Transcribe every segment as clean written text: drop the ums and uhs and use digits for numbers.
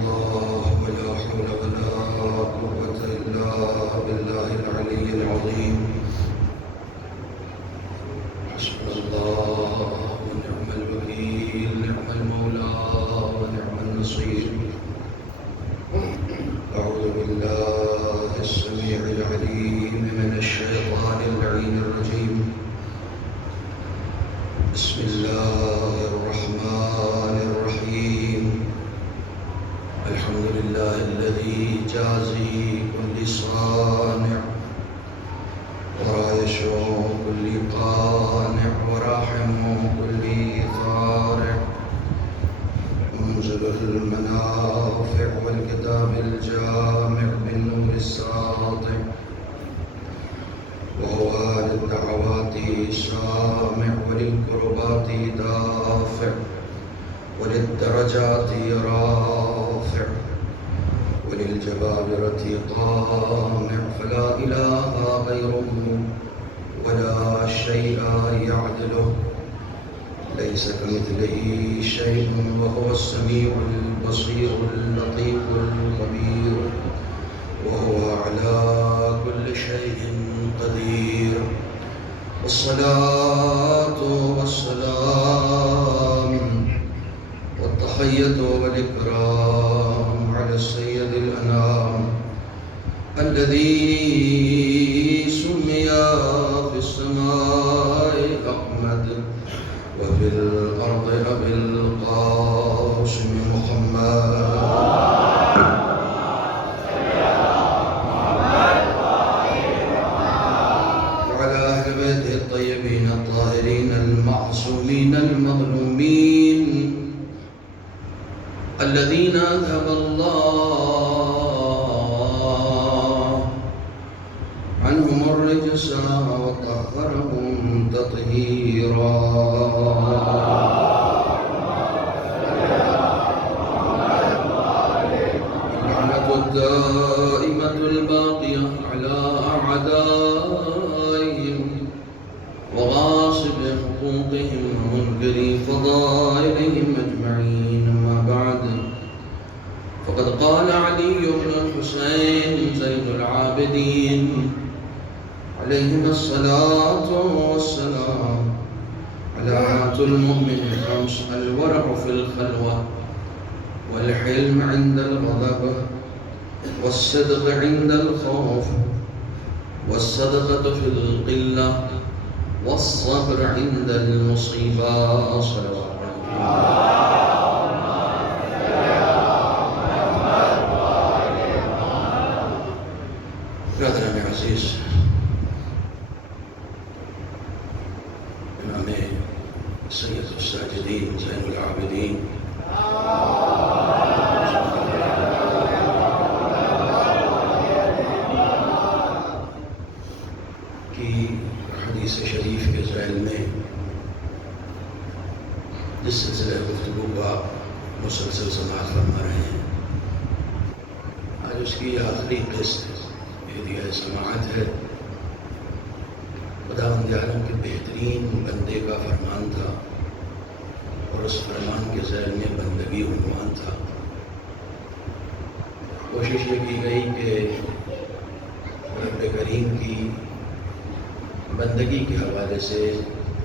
الله ولا حول ولا قوة إلا بالله العلي العظيم. حسبنا الله ونعم الوكيل، نعم المولى ونعم النصير. أعوذ بالله السميع العليم من الشيطان اللعين الرجيم. بسم الله الرحمن الرحيم. الحمد لله الذي جازي كل صانع ورايش كل قانع وراحم كل ضارع، منزل المنافع والكتاب الجامع بالنور الساطع، وهو للدعوات سامع وللكربات دافع وللدرجات رافع وللجبابرة طامع، فلا إله غيره ولا شيء يعدله، ليس كمثله شيء وهو السميع البصير اللطيف الخبير، وهو على كل شيء قدير. والصلاة والسلام والتحية والإكرام على السيد الأنام الذي سمي في السماء أحمد وفي الأرض أبي القاسم محمد. الطيبين الطاهرين المعصومين المظلومين الذين أذهب الله عنهم الرجس وطهرهم تطهيرا. اللعنة الدائمة الباقية على أعدائهم وغاصب حقوقهم ومنكر فضائلهم أجمعين. أما بعد، فقد قال علي بن الحسين زين العابدين عليهما الصلاة والسلام: علامات المؤمن الخمس: الورع في الخلوة، والحلم عند الغضب، والصدق عند الخوف، والصدقة في القلة، والصبر عند المصيبة. صلوات برادران عزیز، امام سید الساجدین زین العابدین کی حدیث شریف کے ذیل میں جس سلسلہ گفتگو کو آپ مسلسل سماعت فرما رہے ہیں، آج اس کی آخری قسط ہدیہ سماعت ہے۔ خداوند عالم کے بہترین بندے کا فرمان تھا، اور اس فرمان کے ذیل میں بندگی عنوان تھا۔ کوشش یہ کی گئی کہ رب کریم کی بندگی کے حوالے سے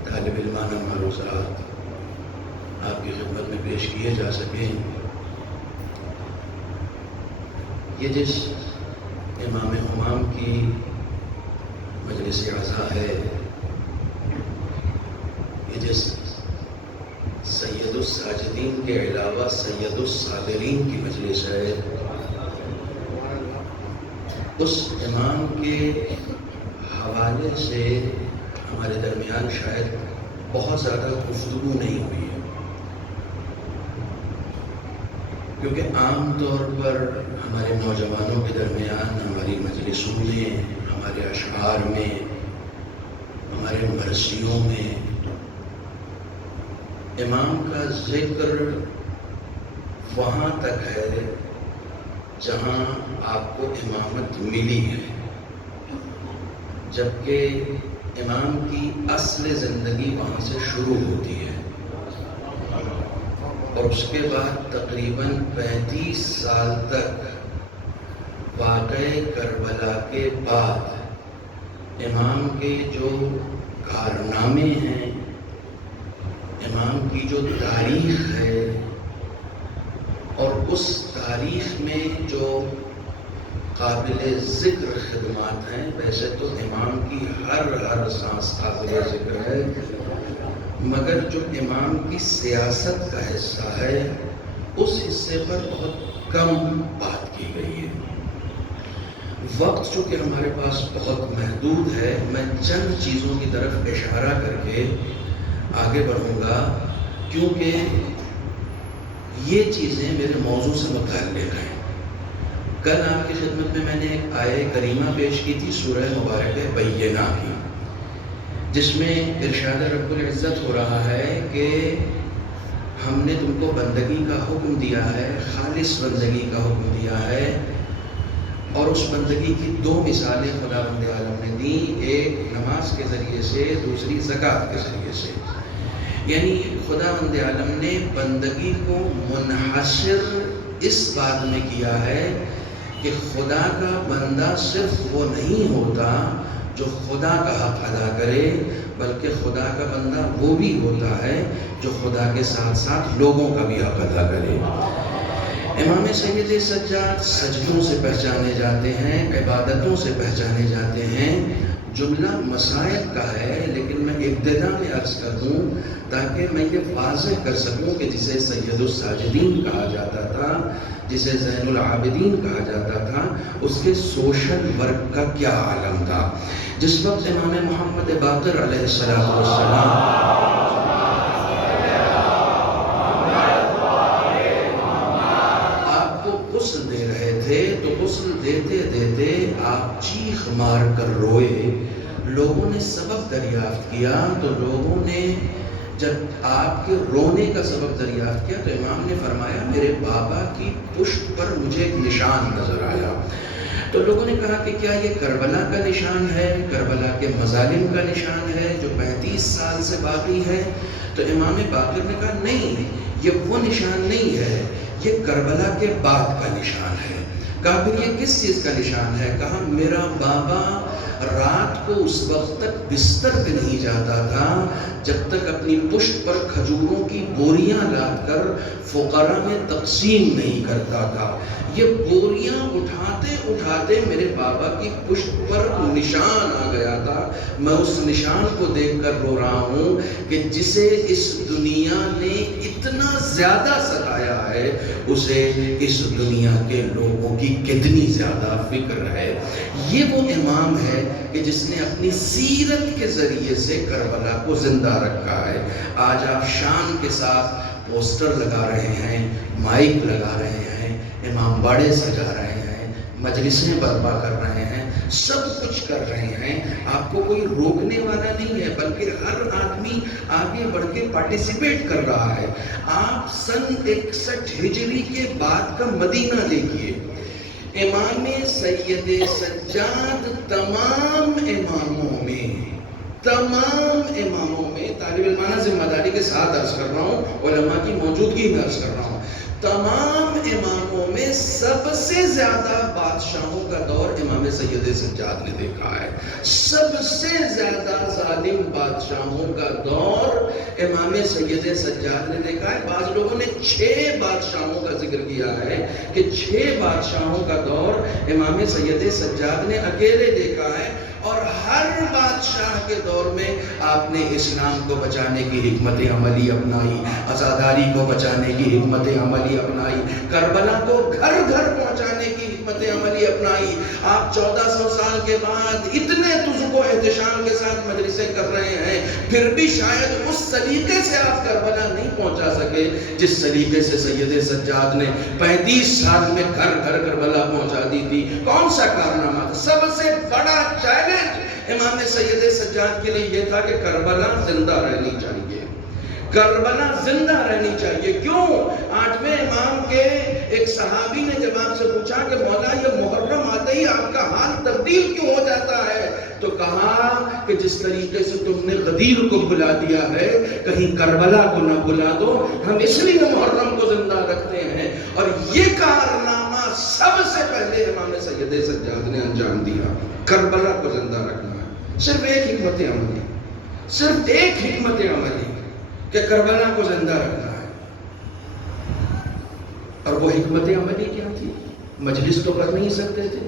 طالب علمانہ معروضات آپ کی خدمت میں پیش کیے جا سکیں۔ یہ جس امام حمام کی مجلس عزا ہے، یہ جس سید الساجدین کے علاوہ سید الصابرین کی مجلس ہے، اس امام کے حوالے سے ہمارے درمیان شاید بہت زیادہ گفتگو نہیں ہوئی ہے، کیونکہ عام طور پر ہمارے نوجوانوں کے درمیان ہماری مجلسوں میں، ہمارے اشعار میں، ہمارے مرثیوں میں امام کا ذکر وہاں تک ہے جہاں آپ کو امامت ملی ہے، جبکہ امام کی اصل زندگی وہاں سے شروع ہوتی ہے، اور اور اس کے بعد تقریباً 35 سال تک واقعہ کربلا کے بعد امام کے جو کارنامے ہیں، امام کی جو تاریخ ہے، اور اس تاریخ میں جو قابل ذکر خدمات ہیں، ویسے تو امام کی ہر سانس قابل ذکر ہے، مگر جو امام کی سیاست کا حصہ ہے اس حصے پر بہت کم بات کی گئی ہے۔ وقت چونکہ ہمارے پاس بہت محدود ہے، میں چند چیزوں کی طرف اشارہ کر کے آگے بڑھوں گا، کیونکہ یہ چیزیں میرے موضوع سے متعلق ہیں۔ کل آپ کی خدمت میں میں نے ایک آیہ کریمہ پیش کی تھی سورہ مبارکہ بینہ کی، جس میں ارشاد رب العزت ہو رہا ہے کہ ہم نے تم کو بندگی کا حکم دیا ہے، خالص بندگی کا حکم دیا ہے، اور اس بندگی کی دو مثالیں خداوند عالم نے دی، ایک نماز کے ذریعے سے، دوسری زکوٰۃ کے ذریعے سے۔ یعنی خداوند عالم نے بندگی کو منحصر اس بات میں کیا ہے کہ خدا کا بندہ صرف وہ نہیں ہوتا جو خدا کا حق ادا کرے، بلکہ خدا کا بندہ وہ بھی ہوتا ہے جو خدا کے ساتھ ساتھ لوگوں کا بھی حق ادا کرے۔ امام سید سجاد سجدوں سے پہچانے جاتے ہیں، عبادتوں سے پہچانے جاتے ہیں۔ جملہ مسائل کا ہے، لیکن میں ابتدا میں عرض کر دوں تاکہ میں یہ واضح کر سکوں کہ جسے سید الساجدین کہا جاتا تھا، جسے زین العابدین کہا جاتا تھا، اس کے سوشل ورک کا کیا عالم تھا۔ جس وقت امام محمد باقر علیہ السلام آپ کو غسل دے رہے تھے تو غسل دیتے دیتے آپ چیخ مار کر روئے، لوگوں نے سبب دریافت کیا، تو لوگوں نے جب آپ کے رونے کا سبب دریافت کیا تو امام نے فرمایا میرے بابا کی پشت پر مجھے ایک نشان نظر آیا۔ تو لوگوں نے کہا کہ کیا یہ کربلا کا نشان ہے، کربلا کے مظالم کا نشان ہے جو 35 سال سے باقی ہے؟ تو امام باقر نے کہا نہیں، یہ وہ نشان نہیں ہے، یہ کربلا کے بعد کا نشان ہے۔ کہا پھر یہ کس چیز کا نشان ہے؟ کہا میرا بابا رات کو اس وقت تک بستر پہ نہیں جاتا تھا جب تک اپنی پشت پر کھجوروں کی بوریاں لاد کر فقراء میں تقسیم نہیں کرتا تھا۔ یہ بوریاں اٹھاتے اٹھاتے میرے بابا کی پشت پر نشان آ گیا تھا، میں اس نشان کو دیکھ کر رو رہا ہوں کہ جسے اس دنیا نے اتنا زیادہ ستایا ہے اسے اس دنیا کے لوگوں کی کتنی زیادہ فکر ہے۔ یہ وہ امام ہے کہ جس نے اپنی سیرت کے ذریعے سے کربلا کو زندہ رکھا ہے۔ آج آپ شان کے ساتھ پوسٹر لگا رہے ہیں، مائک لگا رہے ہیں، امام باڑے سجا رہے ہیں، مجلسیں برپا کر رہے ہیں، سب کچھ کر رہے ہیں، آپ کو کوئی روکنے والا نہیں ہے، بلکہ ہر آدمی آگے بڑھ کے پارٹیسپیٹ کر رہا ہے۔ آپ سن 61 ہجری کے بعد کا مدینہ دیکھیے، امام سید سجاد تمام اماموں میں طالب علمانہ ذمہ داری کے ساتھ عرض کر رہا ہوں، علماء کی موجودگی میں عرض کر رہا ہوں، تمام اماموں میں سب سے زیادہ بادشاہوں کا دور امام سید سجاد نے دیکھا ہے۔ سب سے زیادہ ظالم بادشاہوں کا دور امام سید سجاد نے دیکھا ہے۔ بعض لوگوں نے 6 بادشاہوں کا ذکر کیا ہے کہ 6 بادشاہوں کا دور امام سید سجاد نے اکیلے دیکھا ہے، اور ہر بادشاہ کے دور میں آپ نے اسلام کو بچانے کی حکمت عملی اپنائی، عزاداری کو بچانے کی حکمت عملی اپنائی، کربلا کو گھر گھر پہنچانے کی حکمت عملی اپنائی۔ آپ 1400 سال کے بعد اتنے تزک و احتشام کے ساتھ مجلسیں کر رہے ہیں، پھر بھی شاید اس سلیقے سے آپ کربلا نہیں پہنچا سکے جس سلیقے سے سید سجاد نے 35 سال میں گھر گھر کربلا پہنچا دی تھی۔ کون سا کارنامہ تھا؟ سب سے بڑا چیلنج امام سید سجاد کے لیے یہ تھا کہ کربلا زندہ رہنی چاہیے، کربلا زندہ رہنی چاہیے۔ کیوں؟ 8ویں امام کے ایک صحابی نے جب آپ سے پوچھا کہ مولا یہ محرم آتے ہی آپ کا حال تبدیل کیوں ہو جاتا ہے؟ تو کہا کہ جس طریقے سے تم نے غدیر کو بھلا دیا ہے کہیں کربلا کو نہ بھلا دو. ہم اس لیے محرم کو زندہ رکھتے ہیں. اور یہ کارنامہ سب سے پہلے امام سید سجاد نے انجام دیا. کربلا کو زندہ رکھنا ہے. صرف ایک حکمت عملی، صرف ایک حکمت عملی کہ کربلا کو زندہ رکھنا ہے. اور وہ حکمت عملی کیا تھی؟ مجلس تو کر نہیں سکتے تھے،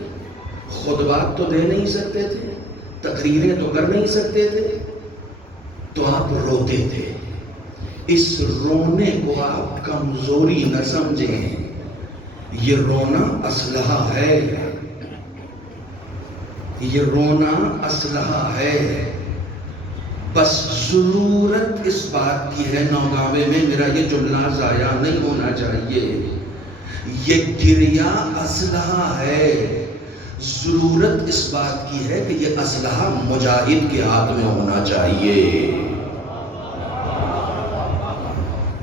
خطبات تو دے نہیں سکتے تھے، تقریریں تو کر نہیں سکتے تھے، تو آپ روتے تھے. اس رونے کو آپ کمزوری نہ سمجھیں، یہ رونا اسلحہ ہے، یہ رونا اسلحہ ہے. بس ضرورت اس بات کی ہے، نوگاوے میں میرا یہ جملہ ضائع نہیں ہونا چاہیے، یہ گریہ اسلحہ ہے. ضرورت اس بات کی ہے کہ یہ اسلحہ مجاہد کے ہاتھ میں ہونا چاہیے.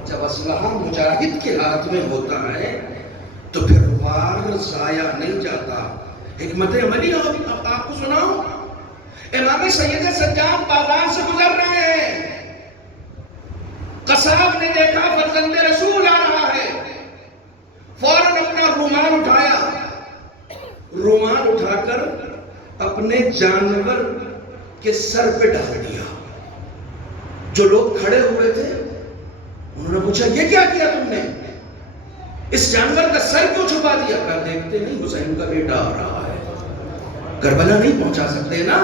جب اسلحہ مجاہد کے ہاتھ میں ہوتا ہے تو پھر وار ضائع نہیں جاتا. حکمت عملی اب آپ کو سناؤ. امام سید سجاد بازار سے گزر رہے ہیں، قصاب نے دیکھا فرزند رسول آ رہا ہے، فوراً اپنا رومال اٹھایا، رومال اٹھا کر اپنے جانور کے سر پہ ڈال دیا. جو لوگ کھڑے ہوئے تھے انہوں نے پوچھا یہ کیا کیا تم نے؟ اس جانور کا سر کیوں چھپا دیا؟ کہا دیکھتے نہیں حسین کا بیٹا آ رہا ہے. کربلا نہیں پہنچا سکتے نا،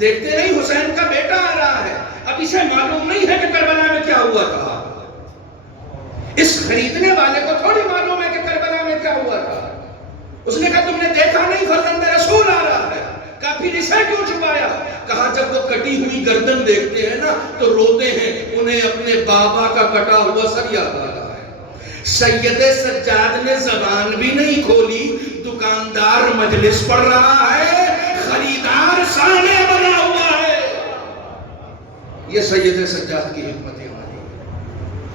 دیکھتے نہیں حسین کا بیٹا آ رہا ہے. اب اسے معلوم نہیں ہے کہ کربلا میں کیا ہوا تھا، اس خریدنے والے کو تھوڑی معلوم ہے کہ کربلا میں کیا ہوا تھا. اس نے کہا تم نے دیکھا نہیں فرزند رسول آ رہا ہے؟ کہا پھر اسے کیوں چھپایا؟ کہا جب وہ کٹی ہوئی گردن دیکھتے ہیں نا تو روتے ہیں، انہیں اپنے بابا کا کٹا ہوا سر یاد آ رہا ہے. سید سجاد نے زبان بھی نہیں کھولی، دکاندار مجلس پڑھ رہا ہے، خریدار سامنے بنا ہوا ہے. یہ سید سجاد کی حکمت عملی.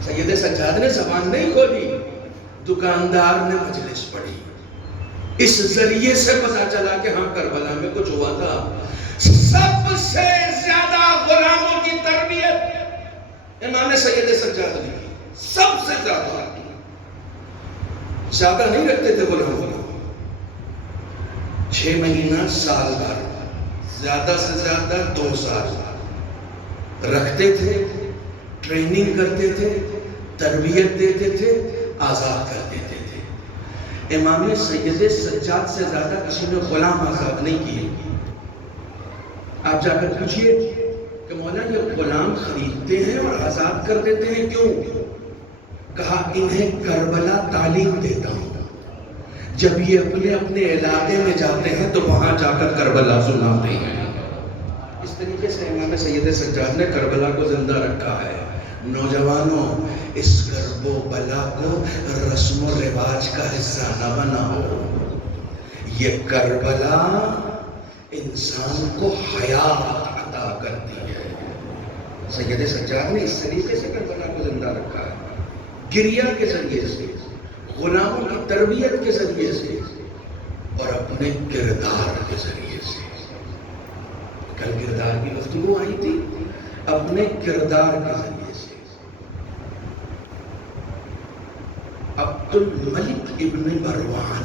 سید سجاد نے زبان نہیں کھولی، دکاندار نے مجلس پڑھی. اس ذریعے سے پتا چلا کہ ہاں کربلا میں کچھ ہوا تھا. سب سے زیادہ غلاموں کی تربیت امام سید سجاد نے کی. سب سے زیادہ نہیں رکھتے تھے غلاموں کو. 6 مہینہ سال بھر، زیادہ سے زیادہ 2 سال رکھتے تھے، ٹریننگ کرتے تھے، تربیت دیتے تھے، آزاد کر دیتے تھے. امام سید سجاد سے زیادہ کسی نے غلام آزاد نہیں کیے. آپ جا کر پوچھئے کہ مولا یہ غلام خریدتے ہیں اور آزاد کر دیتے ہیں کیوں؟ کہا انہیں کربلا تعلیم دیتا ہوں. جب یہ اپنے علاقے میں جاتے ہیں تو وہاں جا کر کربلا سناتے ہیں. اس طریقے سے امام سید سجاد نے کربلا کو زندہ رکھا ہے. نوجوانوں، اس گرب و بلا کو رسم و رواج کا حصہ نہ بناؤ. یہ کربلا انسان کو حیات عطا کرتی ہے. سید سجاد نے اس طریقے سے کربلا کو زندہ رکھا ہے، گریہ کے ذریعے سے، غلاموں کی تربیت کے ذریعے سے، اور اپنے کردار کے ذریعے سے. کل کردار کی گفتگو آئی تھی. اپنے کردار کے ذریعے سے عبد الملک ابن مروان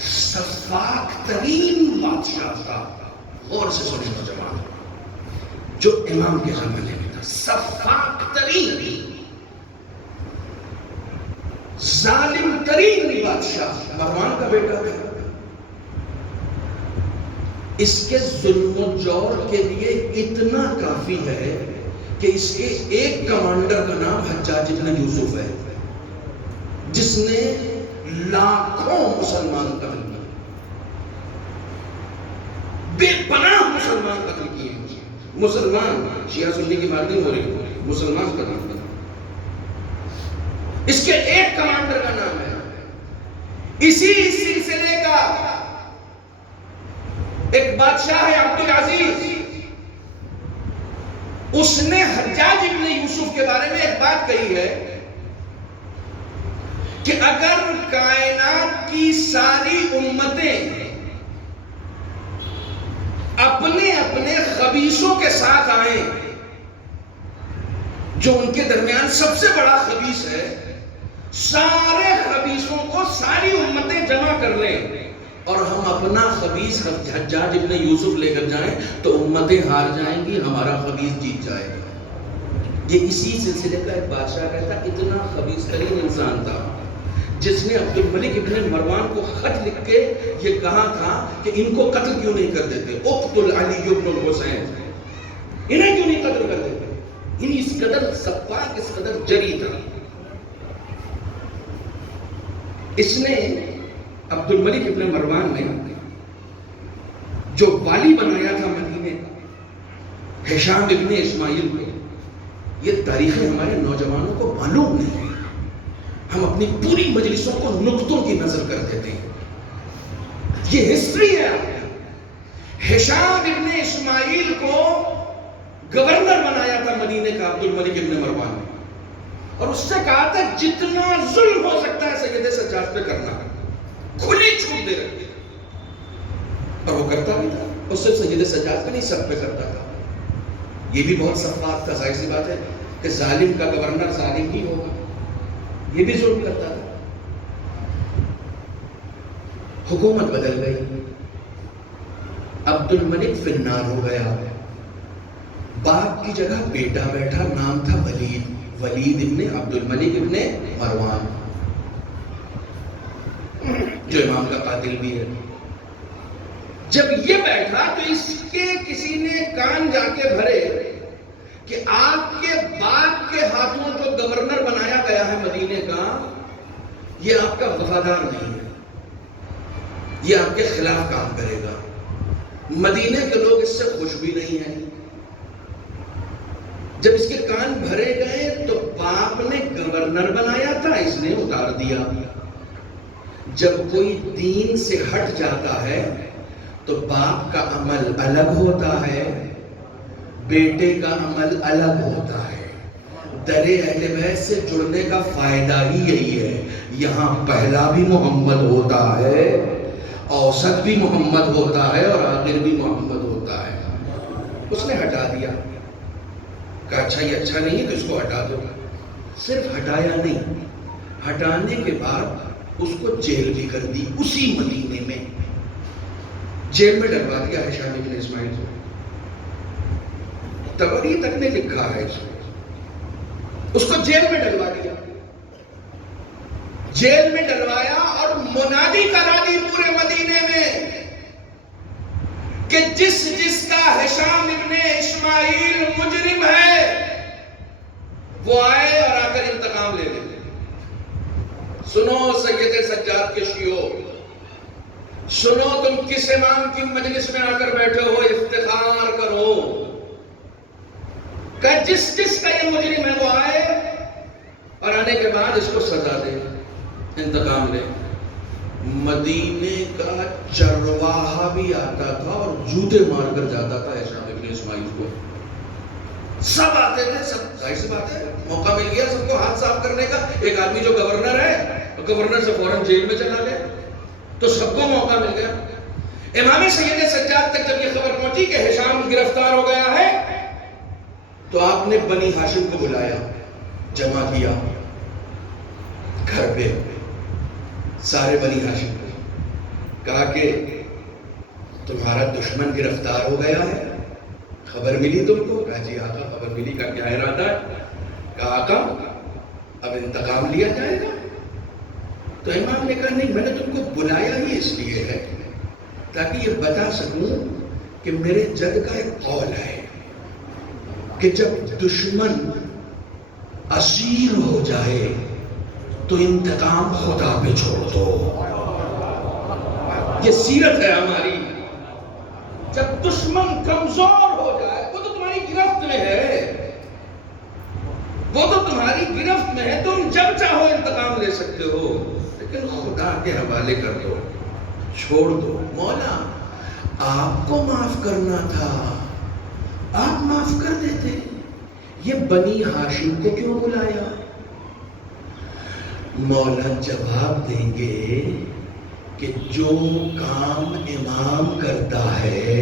سفاک ترین بادشاہ تھا. غور سے سنیں نوجوان، جو امام کے زمانے میں تھا. سفاک ترین، ظالم ترین بادشاہ مروان کا بیٹا تھا. اس کے ظلم و جور کے لیے اتنا کافی ہے کہ اس کے ایک کمانڈر کا نام حجاج ابن یوسف ہے، جس نے لاکھوں مسلمان قتل کیے، بے پناہ مسلمان قتل کیے. مسلمان، شیعہ سنی کی بات نہیں ہو رہی، مسلمان کا نام. اس کے ایک کمانڈر کا نام ہے. اسی سلسلے کا ایک بادشاہ ہے عبد العزیز، اس نے حجاج ابن یوسف کے بارے میں ایک بات کہی ہے کہ اگر کائنات کی ساری امتیں اپنے اپنے خبیثوں کے ساتھ آئیں، جو ان کے درمیان سب سے بڑا خبیث ہے، سارے خبیثوں کو ساری امتیں جمع کر لیں اور ہم اپنا خبیث حجاج ابن یوسف لے کر جائیں تو امتیں ہار جائیں گی، ہمارا خبیث جیت جائے گا۔ یہ اسی سلسلے کا ایک بادشاہ کہتا اتنا خبیث ترین انسان تھا جس نے عبد الملک ابن مروان کو خط لکھ کے یہ کہا تھا کہ ان کو قتل کیوں نہیں کر دیتے، اقتل علی ابن الحسین، انہیں کیوں نہیں قتل کر دیتے، ان اس قدر سفاک، اس قدر جری تھا۔ اس نے عبد الملک ابن مروان نے جو والی بنایا تھا مدینے کا، ہشام ابن اسماعیل کو، یہ تاریخیں ہمارے نوجوانوں کو معلوم نہیں، ہم اپنی پوری مجلسوں کو نقطوں کی نظر کر دیتے ہیں، یہ ہسٹری ہے۔ ہشام ابن اسماعیل کو گورنر بنایا تھا مدینے کا عبد الملک ابن مروان نے، اور اس سے کہا تھا جتنا ظلم ہو سکتا ہے سید سجاد پہ کرنا، کھلی چھوٹ دے رکھی، اور وہ کرتا بھی تھا، اور صرف سید سجاد پہ نہیں سب پہ کرتا تھا۔ یہ بھی بہت صفات تھا، ظاہر سی بات ہے کہ ظالم کا گورنر ظالم ہی ہوگا، یہ بھی ظلم کرتا تھا۔ حکومت بدل گئی، عبد الملک فی النار ہو گیا، باپ کی جگہ بیٹا بیٹھا، نام تھا ولید ابن عبد الملک ابن مروان، جو امام کا قاتل بھی ہے۔ جب یہ بیٹھا تو اس کے کسی نے کان جا کے بھرے کہ آپ کے باپ کے ہاتھوں جو گورنر بنایا گیا ہے مدینے کا، یہ آپ کا وفادار نہیں ہے، یہ آپ کے خلاف کام کرے گا، مدینے کے لوگ اس سے خوش بھی نہیں ہیں۔ جب اس کے کان بھرے گئے تو باپ نے گورنر بنایا تھا، اس نے اتار دیا۔ جب کوئی دین سے ہٹ جاتا ہے تو باپ کا عمل الگ ہوتا ہے، بیٹے کا عمل الگ ہوتا ہے۔ در اہل بیت سے جڑنے کا فائدہ ہی یہی ہے، یہاں پہلا بھی محمد ہوتا ہے، اوسط بھی محمد ہوتا ہے، اور آخر بھی محمد ہوتا ہے۔ اس نے ہٹا دیا، کہا اچھا یہ اچھا نہیں ہے تو اس کو ہٹا دو۔ صرف ہٹایا نہیں، ہٹانے کے بعد اس کو جیل بھی کر دی، اسی مدینے میں جیل میں ڈلوا دیا ہشام ابن اسماعیل کو۔ تبری تک نے لکھا ہے اس کو جیل میں ڈلوا دیا، جیل میں ڈلوایا اور منادی کرا دی پورے مدینے میں کہ جس جس کا ہشام ابن اسماعیل مجرم ہے وہ آئے اور آ کر انتقام لے لے۔ سنو سید سجاد کے شیعو، سنو تم کس امام کی مجلس میں آ کر بیٹھے ہو، افتخار کرو کہ جس جس کا یہ مجرم ہے وہ آئے اور آنے کے بعد اس کو سزا دے، انتقام لے۔ مدینے کا چرواہا بھی آتا تھا اور جوتے مار کر جاتا تھا ہشام ابن اسماعیل کو، سب آتے تھے، سب ظاہر سی بات ہے موقع مل گیا سب کو ہاتھ صاف کرنے کا۔ ایک آدمی جو گورنر ہے، گورنر سے فوراً جیل میں چلا گیا تو سب کو موقع مل گیا۔ امام سید سجاد تک جب یہ خبر پہنچی کہ ہشام گرفتار ہو گیا ہے تو آپ نے بنی ہاشم کو بلایا، جمع کیا گھر پہ سارے بنی ہاشم کو، کہا کہ تمہارا دشمن گرفتار ہو گیا ہے، خبر ملی تم کو؟ کہا جی آقا خبر ملی۔ کا کیا ارادہ ہے؟ کہا آقا اب انتقام لیا جائے گا۔ تو امام نے کہا نہیں، میں نے تم کو بلایا ہی اس لیے ہے تاکہ یہ بتا سکوں کہ میرے جد کا ایک قول ہے کہ جب دشمن اسیر ہو جائے تو انتقام خدا پہ چھوڑ دو۔ یہ سیرت ہے ہماری، جب دشمن کمزور ہو جائے، وہ تو تمہاری گرفت میں ہے، وہ تو تمہاری گرفت میں ہے، تم جب چاہو انتقام لے سکتے ہو، لیکن خدا کے حوالے کر دو، چھوڑ دو۔ مولا آپ کو معاف کرنا تھا، آپ معاف کر دیتے، یہ بنی ہاشم کو کیوں بلایا؟ مولا جواب دیں گے کہ جو کام امام کرتا ہے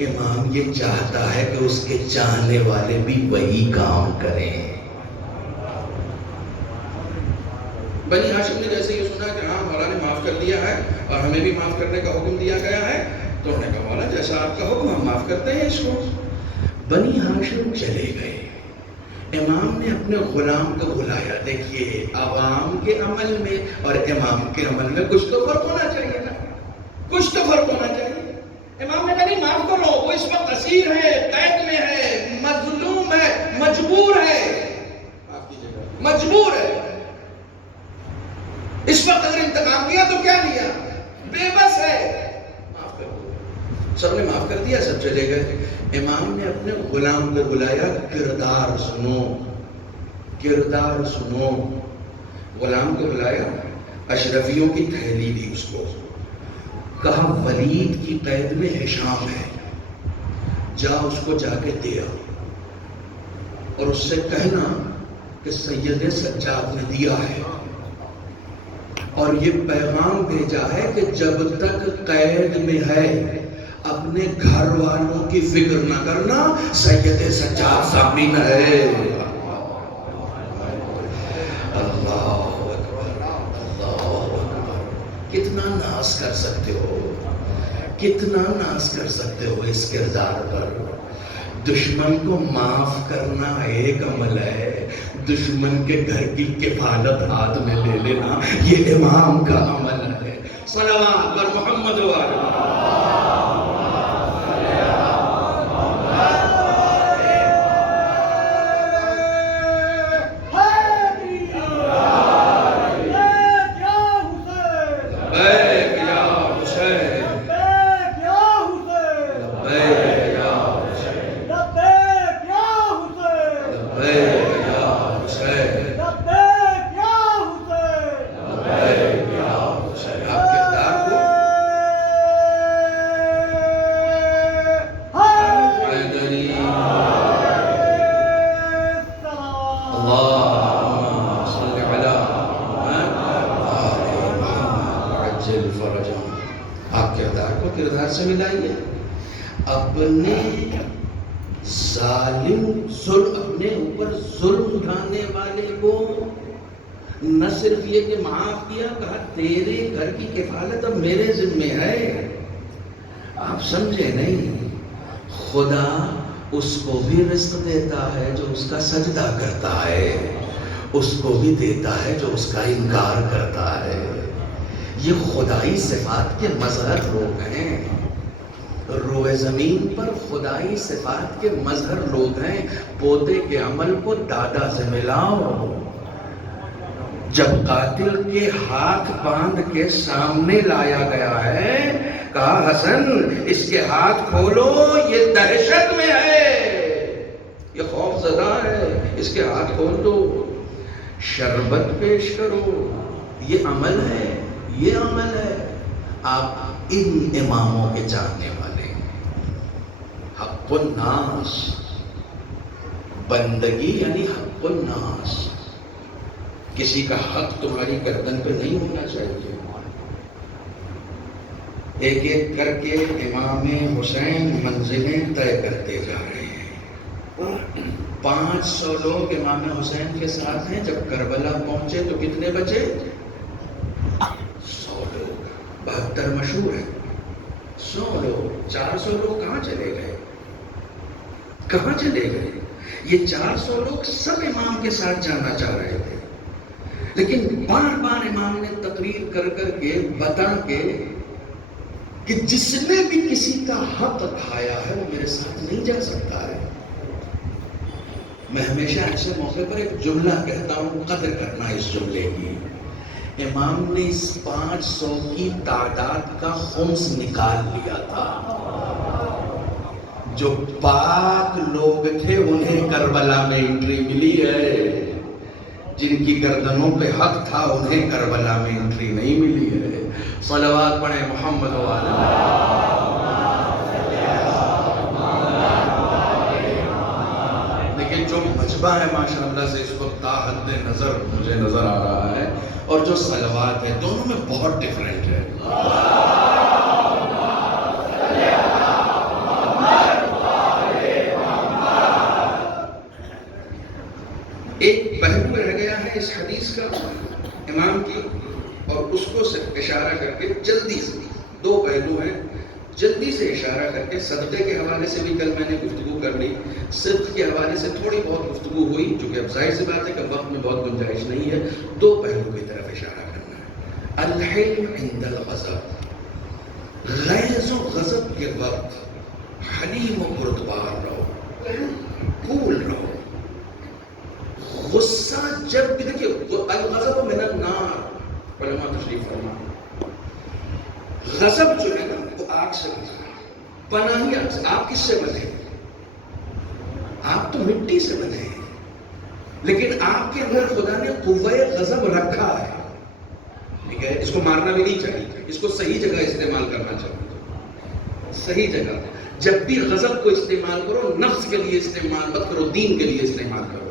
امام یہ چاہتا ہے کہ اس کے چاہنے والے بھی وہی کام کریں۔ بنی ہاشم نے جیسے یہ سنا کہ ہاں مولا نے معاف کر دیا ہے اور ہمیں بھی معاف کرنے کا حکم دیا گیا ہے، تو انہوں نے کہا مولا جیسا آپ کا حکم ہم معاف کرتے ہیں اس کو۔ بنی ہاشم چلے گئے، امام نے اپنے غلام کو بلایا۔ دیکھیے عوام کے عمل میں اور امام کے عمل میں کچھ تو فرق ہونا چاہیے نا، کچھ تو فرق ہونا چاہیے۔ امام نے کہا نہیں معاف کرو، وہ اس وقت اسیر ہے، قید میں ہے، مظلوم ہے، مجبور ہے، مجبور ہے۔ اس وقت اگر انتقام کیا تو کیا لیا، بے بس ہے، معاف کر دو۔ سب نے معاف کر دیا، سب چلے گئے۔ امام نے اپنے غلام کو بلایا، کردار سنو، کردار سنو۔ غلام کو بلایا، اشرفیوں کی تھیلی دی اس کو، کہا ولید کی قید میں ہشام ہے، جا اس کو جا کے دے آؤ اور اس سے کہنا کہ سید سجاد نے دیا ہے اور یہ پیغام بھیجا ہے کہ جب تک قید میں ہے اپنے گھر والوں کی فکر نہ کرنا، سید سجاد ضامن ہے۔ اللہ اکبر، اللہ اکبر۔ کتنا ناز کر سکتے ہو، کتنا ناز کر سکتے ہو اس کردار پر۔ دشمن کو معاف کرنا ایک عمل ہے، دشمن کے گھر کی کفالت ہاتھ میں لے لینا یہ امام کا عمل ہے۔ صلوات پر محمد و آلہ۔ آپ کردار کو کردار سے ملائیے۔ اپنے ظالم اپنے اوپر ظلم اٹھانے والے کو نہ صرف یہ کہ معاف کیا، کہا تیرے گھر کی کفالت اب میرے ذمہ ہے۔ آپ سمجھے نہیں، خدا اس کو بھی رزق دیتا ہے جو اس کا سجدہ کرتا ہے، اس کو بھی دیتا ہے جو اس کا انکار کرتا ہے۔ یہ خدائی صفات کے مظہر لوگ ہیں، روئے زمین پر خدائی صفات کے مظہر لوگ ہیں۔ پوتے کے عمل کو دادا سے ملاؤ۔ جب قاتل کے ہاتھ باندھ کے سامنے لایا گیا ہے، کہا حسن اس کے ہاتھ کھولو، یہ دہشت میں ہے، یہ خوف زدہ ہے، اس کے ہاتھ کھول دو، شربت پیش کرو۔ یہ عمل ہے، یہ عمل ہے۔ آپ ان اماموں کے چاہنے والے ہیں۔ حق الناس، بندگی یعنی حق الناس، کسی کا حق تمہاری گردن پہ نہیں ہونا چاہیے۔ ایک ایک کر کے امام حسین منزلیں طے کرتے جا رہے ہیں۔ 500 لوگ امام حسین کے ساتھ ہیں۔ جب کربلا پہنچے تو کتنے بچے؟ 100 لوگ۔ 72 مشہور ہے، 100 لوگ۔ 400 لوگ کہاں چلے گئے؟ کہاں چلے گئے؟ یہ 400 لوگ سب امام کے ساتھ جانا چاہ رہے تھے، لیکن بار بار امام نے تقریر کر کر کے بتا کے کہ جس نے بھی کسی کا حق کھایا ہے وہ میرے ساتھ نہیں جا سکتا ہے۔ میں ہمیشہ ایسے موقع پر ایک جملہ کہتا ہوں، قدر کرنا اس جملے کی۔ امام نے اس 500 کی تعداد کا خمس نکال لیا تھا۔ جو پاک لوگ تھے انہیں کربلا میں انٹری ملی ہے، جن کی گردنوں پہ حق تھا انہیں کربلا میں انٹری نہیں ملی ہے۔ صلوات پڑھیں محمد و آلہ۔ لیکن جو جو مجمع ہے ماشاءاللہ سے اس وقت تا حد نظر مجھے نظر آ رہا ہے، اور جو صلوات ہے دونوں میں بہت ڈفرینٹ ہے۔ ایک پہلو رہ گیا ہے اس حدیث کا امام کی، اور اس کو صرف اشارہ کر کے جلدی سے، دو پہلو ہیں جلدی سے اشارہ کر کے، صدقے کے حوالے سے بھی کل میں نے گفتگو کر لی، صدق کے حوالے سے تھوڑی بہت گفتگو ہوئی، چونکہ اب ظاہر سی بات ہے کہ وقت میں بہت گنجائش نہیں ہے، دو پہلو کی طرف اشارہ کرنا ہے۔ الحلم عند الغضب، غیظ و غضب کے وقت حلیم و بردبار رہو، کول رہو۔ غصہ جب بھی دیکھیے، الغضب من النار، علماء تشریف فرما، غضب جو ہے نا وہ آگ سے بنا ہے، پناہی آگ سے۔ آپ کس سے بنے ہیں؟ آپ تو مٹی سے بنے ہیں، لیکن آپ کے اندر خدا نے قوہ غضب رکھا ہے، ٹھیک ہے؟ اس کو مارنا بھی نہیں چاہیے، اس کو صحیح جگہ استعمال کرنا چاہیے، صحیح جگہ۔ جب بھی غضب کو استعمال کرو، نفس کے لیے استعمال مت کرو، دین کے لیے استعمال کرو۔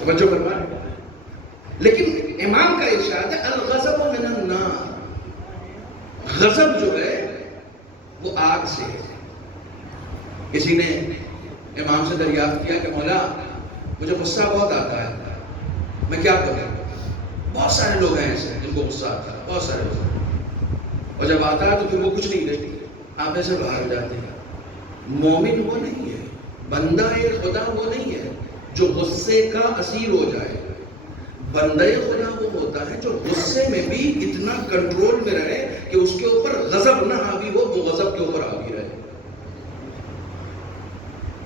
توجہ فرمائیں۔ لیکن امام کا ارشاد ہے الغضب من النار، غضب جو ہے وہ آگ سے ہے۔ کسی نے امام سے دریافت کیا کہ مولا مجھے غصہ بہت آتا ہے، میں کیا کروں؟ بہت سارے لوگ ہیں ایسے جن کو غصہ آتا ہے، بہت سارے لوگ، اور جب آتا ہے تو پھر وہ کچھ نہیں دیتی، آپ ایسے باہر ہو جاتے ہیں۔ مومن وہ نہیں ہے، بندہ خدا وہ نہیں ہے جو غصے کا اسیر ہو جائے۔ بندہ خدا وہ ہوتا ہے جو غصے میں بھی اتنا کنٹرول میں رہے کہ اس کے اوپر غضب نہ حاوی ہو، وہ غضب کے اوپر حاوی رہے۔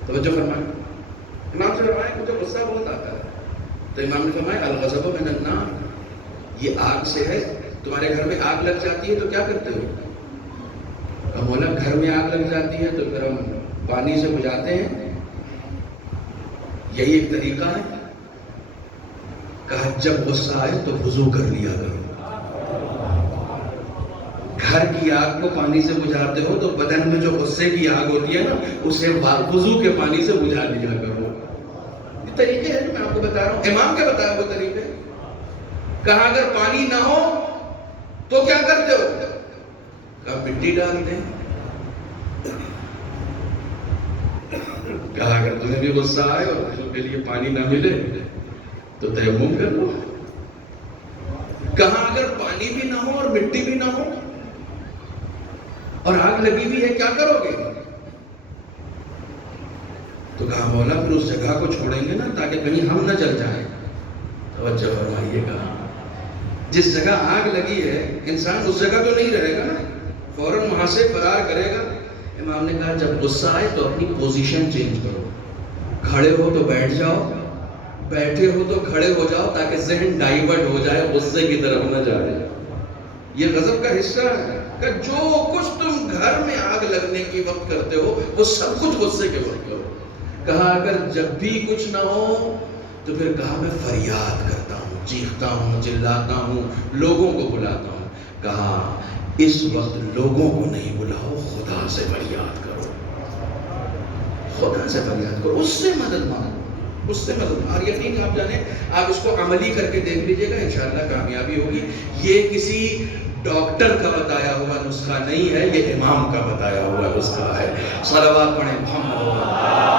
توجہ فرمائیں۔ امام سے فرمایا مجھے غصہ بہت آتا ہے، تو امام نے فرمایا الغضب من النار، یہ آگ سے ہے۔ تمہارے گھر میں آگ لگ جاتی ہے تو کیا کرتے ہو؟ کہا مولا گھر میں آگ لگ جاتی ہے تو پھر ہم پانی سے بجھاتے ہیں، یہی ایک طریقہ ہے؟ کہا جب غصہ آئے تو وضو کر لیا کرو۔ گھر کی آگ کو پانی سے بجھاتے ہو تو بدن میں جو غصے کی آگ ہوتی ہے نا، اسے وضو کے پانی سے بجھا لیا کرو۔ یہ طریقے ہیں جو میں آپ کو بتا رہا ہوں، امام کے بتایا وہ طریقے۔ کہا اگر پانی نہ ہو تو کیا کرتے ہو؟ کہا مٹی ڈال دیں۔ کہا اگر تمہیں بھی غصہ آئے اور وضو کے لیے پانی نہ ملے تو تیمم کر لو۔ کہا اگر پانی بھی نہ ہو اور مٹی بھی نہ ہو اور آگ لگی بھی ہے کیا کرو گے؟ تو کہا مولا پھر اس جگہ کو چھوڑیں گے نا تاکہ کہیں ہم نہ جل جائیں۔ توجہ فرمائیے گا، جس جگہ آگ لگی ہے انسان اس جگہ تو نہیں رہے گا نا، فوراً وہاں سے فرار کرے گا۔ امام نے کہا جب غصہ آئے تو اپنی پوزیشن چینج کرو، کھڑے ہو تو بیٹھ جاؤ، بیٹھے ہو تو کھڑے ہو جاؤ تاکہ ذہن ڈائیورٹ ہو جائے، غصے کی طرف نہ جائے۔ یہ غضب کا حصہ ہے کہ جو کچھ تم گھر میں آگ لگنے کی وقت کرتے ہو وہ سب کچھ غصے کے وقت کرو۔ کہا اگر جب بھی کچھ نہ ہو تو پھر کہا میں فریاد کرتا ہوں، چیختا ہوں، چلاتا ہوں، لوگوں کو بلاتا ہوں۔ کہا اس وقت لوگوں کو نہیں بلاؤ، خدا سے فریاد کرو، خدا سے فریاد کرو، اس سے مدد مانگو، اس سے مدد۔ اور یقین آپ جانیں، آپ اس کو عملی کر کے دیکھ لیجئے گا، انشاءاللہ کامیابی ہوگی۔ یہ کسی ڈاکٹر کا بتایا ہوا نسخہ نہیں ہے، یہ امام کا بتایا ہوا نسخہ ہے۔ صلوات پڑھیں محمد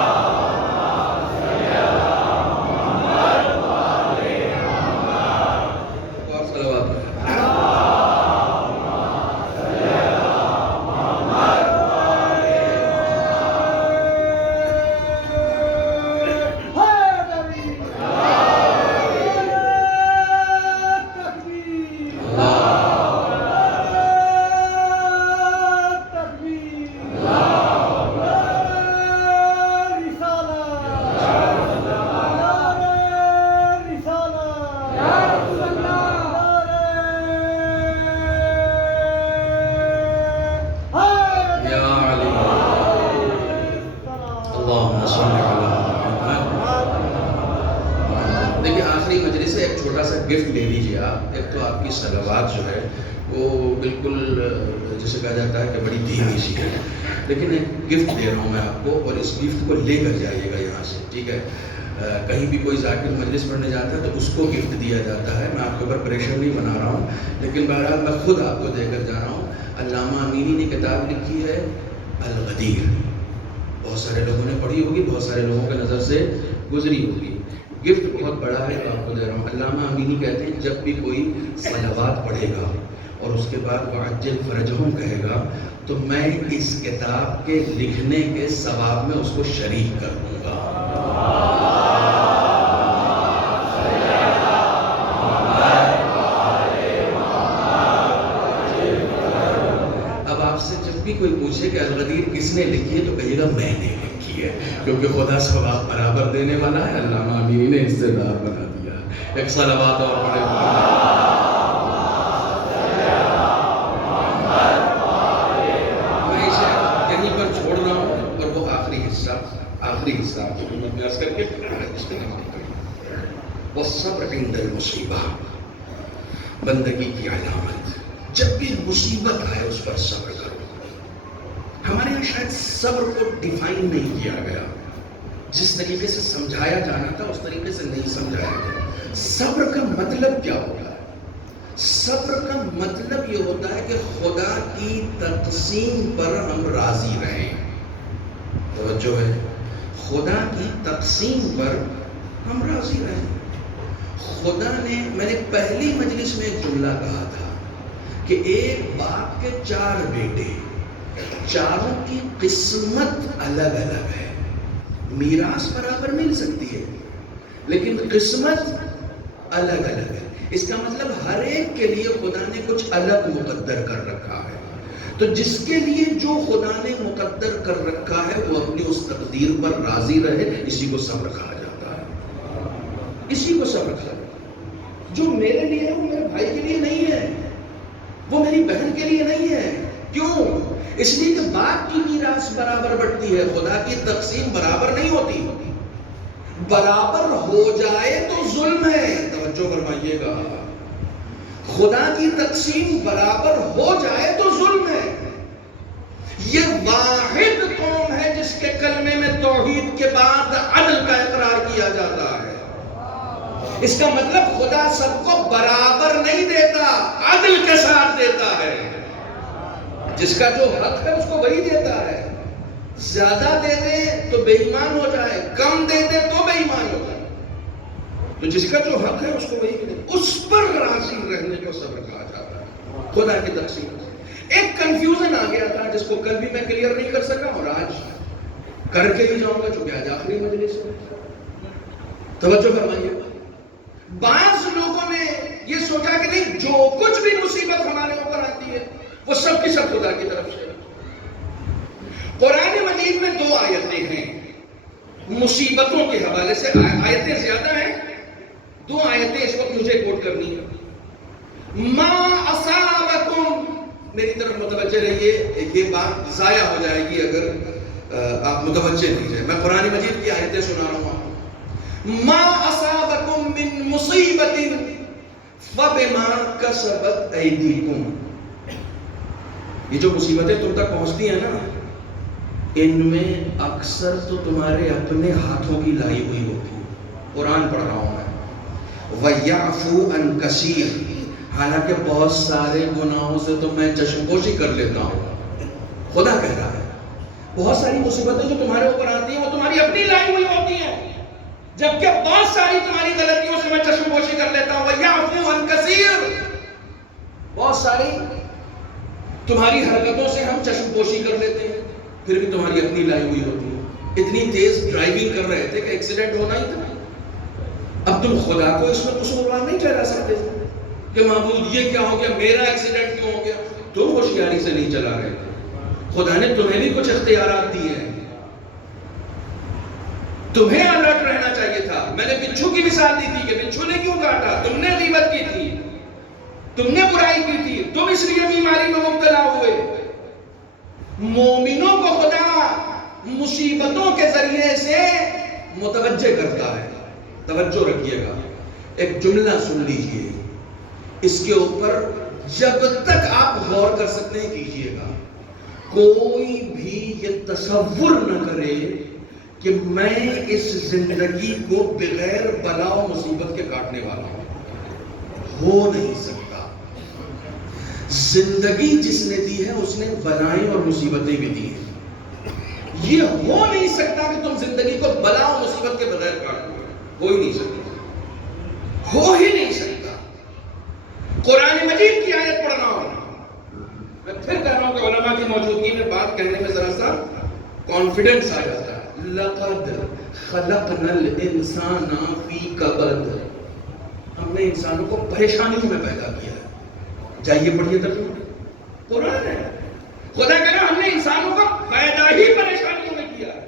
گفٹ لے لیجیے آپ۔ ایک تو آپ کی صلوات جو ہے وہ بالکل جسے کہا جاتا ہے کہ بڑی دھیمی سی ہے، لیکن ایک گفٹ دے رہا ہوں میں آپ کو، اور اس گفٹ کو لے کر جائیے گا یہاں یہاں سے، ٹھیک ہے؟ کہیں بھی کوئی ذاکر مجلس پڑھنے جاتا ہے تو اس کو گفٹ دیا جاتا ہے. میں آپ کے اوپر پریشر نہیں بنا رہا ہوں، لیکن بہرحال میں خود آپ کو دے کر جا رہا ہوں. علامہ امینی نے کتاب لکھی ہے الغدیر. بہت سارے لوگوں نے پڑھی ہوگی، بہت سارے لوگوں کے نظر سے گزری ہوگی. گفٹ بہت بڑا ہے، آپ کو دے رہا ہوں. علامہ امینی کہتے ہیں جب بھی کوئی صلوات پڑھے گا اور اس کے بعد وعجل فرجہم کہے گا تو میں اس کتاب کے لکھنے کے ثواب میں اس کو شریک کر دوں گا. اب آپ سے جب بھی کوئی پوچھے کہ الغدیر کس نے لکھی ہے تو کہیے گا میں نے لکھی ہے، کیونکہ خدا ثواب برابر دینے والا ہے. علامہ امینی نے حصے دار بنا دیا. ایک صلوات اور پڑھے. میں اسے یہیں پر چھوڑ رہا ہوں اور وہ آخری حصہ عرض کر کے وہ صبر عند المصیبہ، بندگی کی علامت. جب بھی مصیبت آئے اس پر صبر کرو. ہمارے یہاں شاید صبر کو ڈیفائن نہیں کیا گیا، جس طریقے سے سمجھایا جانا تھا اس طریقے سے نہیں سمجھایا گیا. صبر کا مطلب کیا ہوتا ہے؟ صبر کا مطلب یہ ہوتا ہے کہ خدا کی تقسیم پر ہم راضی رہیں. توجہ ہے، خدا کی تقسیم پر ہم راضی رہیں. خدا نے، میں نے پہلی مجلس میں ایک جملہ کہا تھا کہ ایک باپ کے 4 بیٹے، چاروں کی قسمت الگ الگ ہے. میراث برابر مل سکتی ہے لیکن قسمت الگ الگ ہے. اس کا مطلب ہر ایک کے لیے خدا نے کچھ الگ مقدر کر رکھا ہے. تو جس کے لیے جو خدا نے مقدر کر رکھا ہے وہ اپنی اس تقدیر پر راضی رہے. اسی کو صبر کہا جاتا ہے. اسی کو صبر کہا جاتا ہے. جو میرے لیے ہے وہ میرے بھائی کے لیے نہیں ہے، وہ میری بہن کے لیے نہیں ہے. کیوں؟ اس لیے کہ باپ کی میراث برابر بٹتی ہے، خدا کی تقسیم برابر نہیں ہوتی. برابر ہو جائے تو ظلم ہے. توجہ فرمائیے گا، خدا کی تقسیم برابر ہو جائے تو ظلم ہے. یہ واحد قوم ہے جس کے کلمے میں توحید کے بعد عدل کا اقرار کیا جاتا ہے. اس کا مطلب خدا سب کو برابر نہیں دیتا، عدل کے ساتھ دیتا ہے. جس کا جو حق ہے اس کو وہی دیتا ہے. زیادہ دے دے تو بے ایمان ہو جائے، کم دے دے تو بے ایمان ہو جائے. تو جس کا جو حق ہے اس کو وہی دے، اس پر راضی رہنے کو صبر کہا جاتا ہے. خدا کی تقسیم. ایک کنفیوژن آ گیا تھا جس کو کل بھی میں کلیئر نہیں کر سکا اور آج کر کے ہی جاؤں گا چونکہ آج آخری مجلس ہے. توجہ فرمائیے. بعض لوگوں نے یہ سوچا کہ نہیں، جو کچھ بھی مصیبت ہمارے اوپر آتی ہے وہ سب کی سب خدا کی طرف سے. قرآن مجید میں 2 آیتیں ہیں مصیبتوں کے حوالے سے. آیتیں زیادہ ہیں، 2 آیتیں اس وقت مجھے کوٹ کرنی ہے. ما اصابکم، میری طرف متوجہ رہیے، یہ بات ضائع ہو جائے گی اگر آپ متوجہ نہیں جائیں. میں قرآن مجید کی آیتیں سنا رہا ہوں. ما اصابکم من مصیبت فبما کسبت ایدیکم. یہ جو مصیبتیں تم تک پہنچتی ہیں نا، ان میں اکثر تو تمہارے اپنے ہاتھوں کی لائی ہوئی ہوتی ہے. قرآن پڑھ رہا ہوں میں. وَيَعْفُو عَنْ كَثِيرٍ، حالانکہ بہت سارے گناہوں سے تو میں چشم پوشی کر لیتا ہوں. خدا کہہ رہا ہے بہت ساری مصیبتیں جو تمہارے اوپر آتی ہیں وہ تمہاری اپنی لائی ہوئی ہوتی ہیں، جبکہ بہت ساری تمہاری غلطیوں سے میں چشم پوشی کر لیتا ہوں. وَيَعْفُو عَنْ كَثِيرٍ، بہت ساری تمہاری حرکتوں سے ہم چشم پوشی کر لیتے ہیں، پھر بھی تمہاری اپنی لائی ہوئی ہوتی ہے. اتنی تیز ڈرائیونگ کر رہے تھے کہ ایکسیڈنٹ ہونا ہی تھا. اب تم خدا کو اس میں قصوروار نہیں ٹھہرا سکتے کہ معبود یہ کیا ہو گیا، میرا ایکسیڈنٹ کیوں ہو گیا. تم ہوشیاری سے نہیں چلا رہے تھے، خدا نے تمہیں بھی کچھ اختیارات دیے ہیں. تمہیں الرٹ رہنا چاہیے تھا. میں نے بچھو کی مثال دی تھی کہ بچھو نے کیوں کاٹا، تم نے غیبت کی تھی، تم نے برائی کی تھی، تم اس لیے بیماری میں مبتلا ہوئے. مومنوں کو خدا مصیبتوں کے ذریعے سے متوجہ کرتا ہے. توجہ رکھیے گا، ایک جملہ سن لیجئے، اس کے اوپر جب تک آپ غور کر سکتے ہیں کیجئے گا. کوئی بھی یہ تصور نہ کرے کہ میں اس زندگی کو بغیر بلا و مصیبت کے کاٹنے والا ہوں. ہو نہیں سکتا. زندگی جس نے دی ہے اس نے بلائیں اور مصیبتیں بھی دی ہیں. یہ ہو نہیں سکتا کہ تم زندگی کو بلا و مصیبت کے بغیر کاٹ لو. ہو ہی نہیں سکتا. ہو ہی نہیں سکتا. قرآن مجید کی آیت پڑھ رہا ہوں. میں پھر کہہ رہا ہوں کہ علماء کی موجودگی میں بات کہنے میں ذرا سا کانفیڈنس آ جاتا ہے. لقد خلقنا الانسان فی کبد. ہم نے انسانوں کو پریشانیوں میں پیدا کیا ہے. جائیے پڑھیے ترجمہ. قرآن ہے. خدا کہہ رہا ہم نے انسانوں کو پیدا ہی پریشانیوں میں کیا ہے.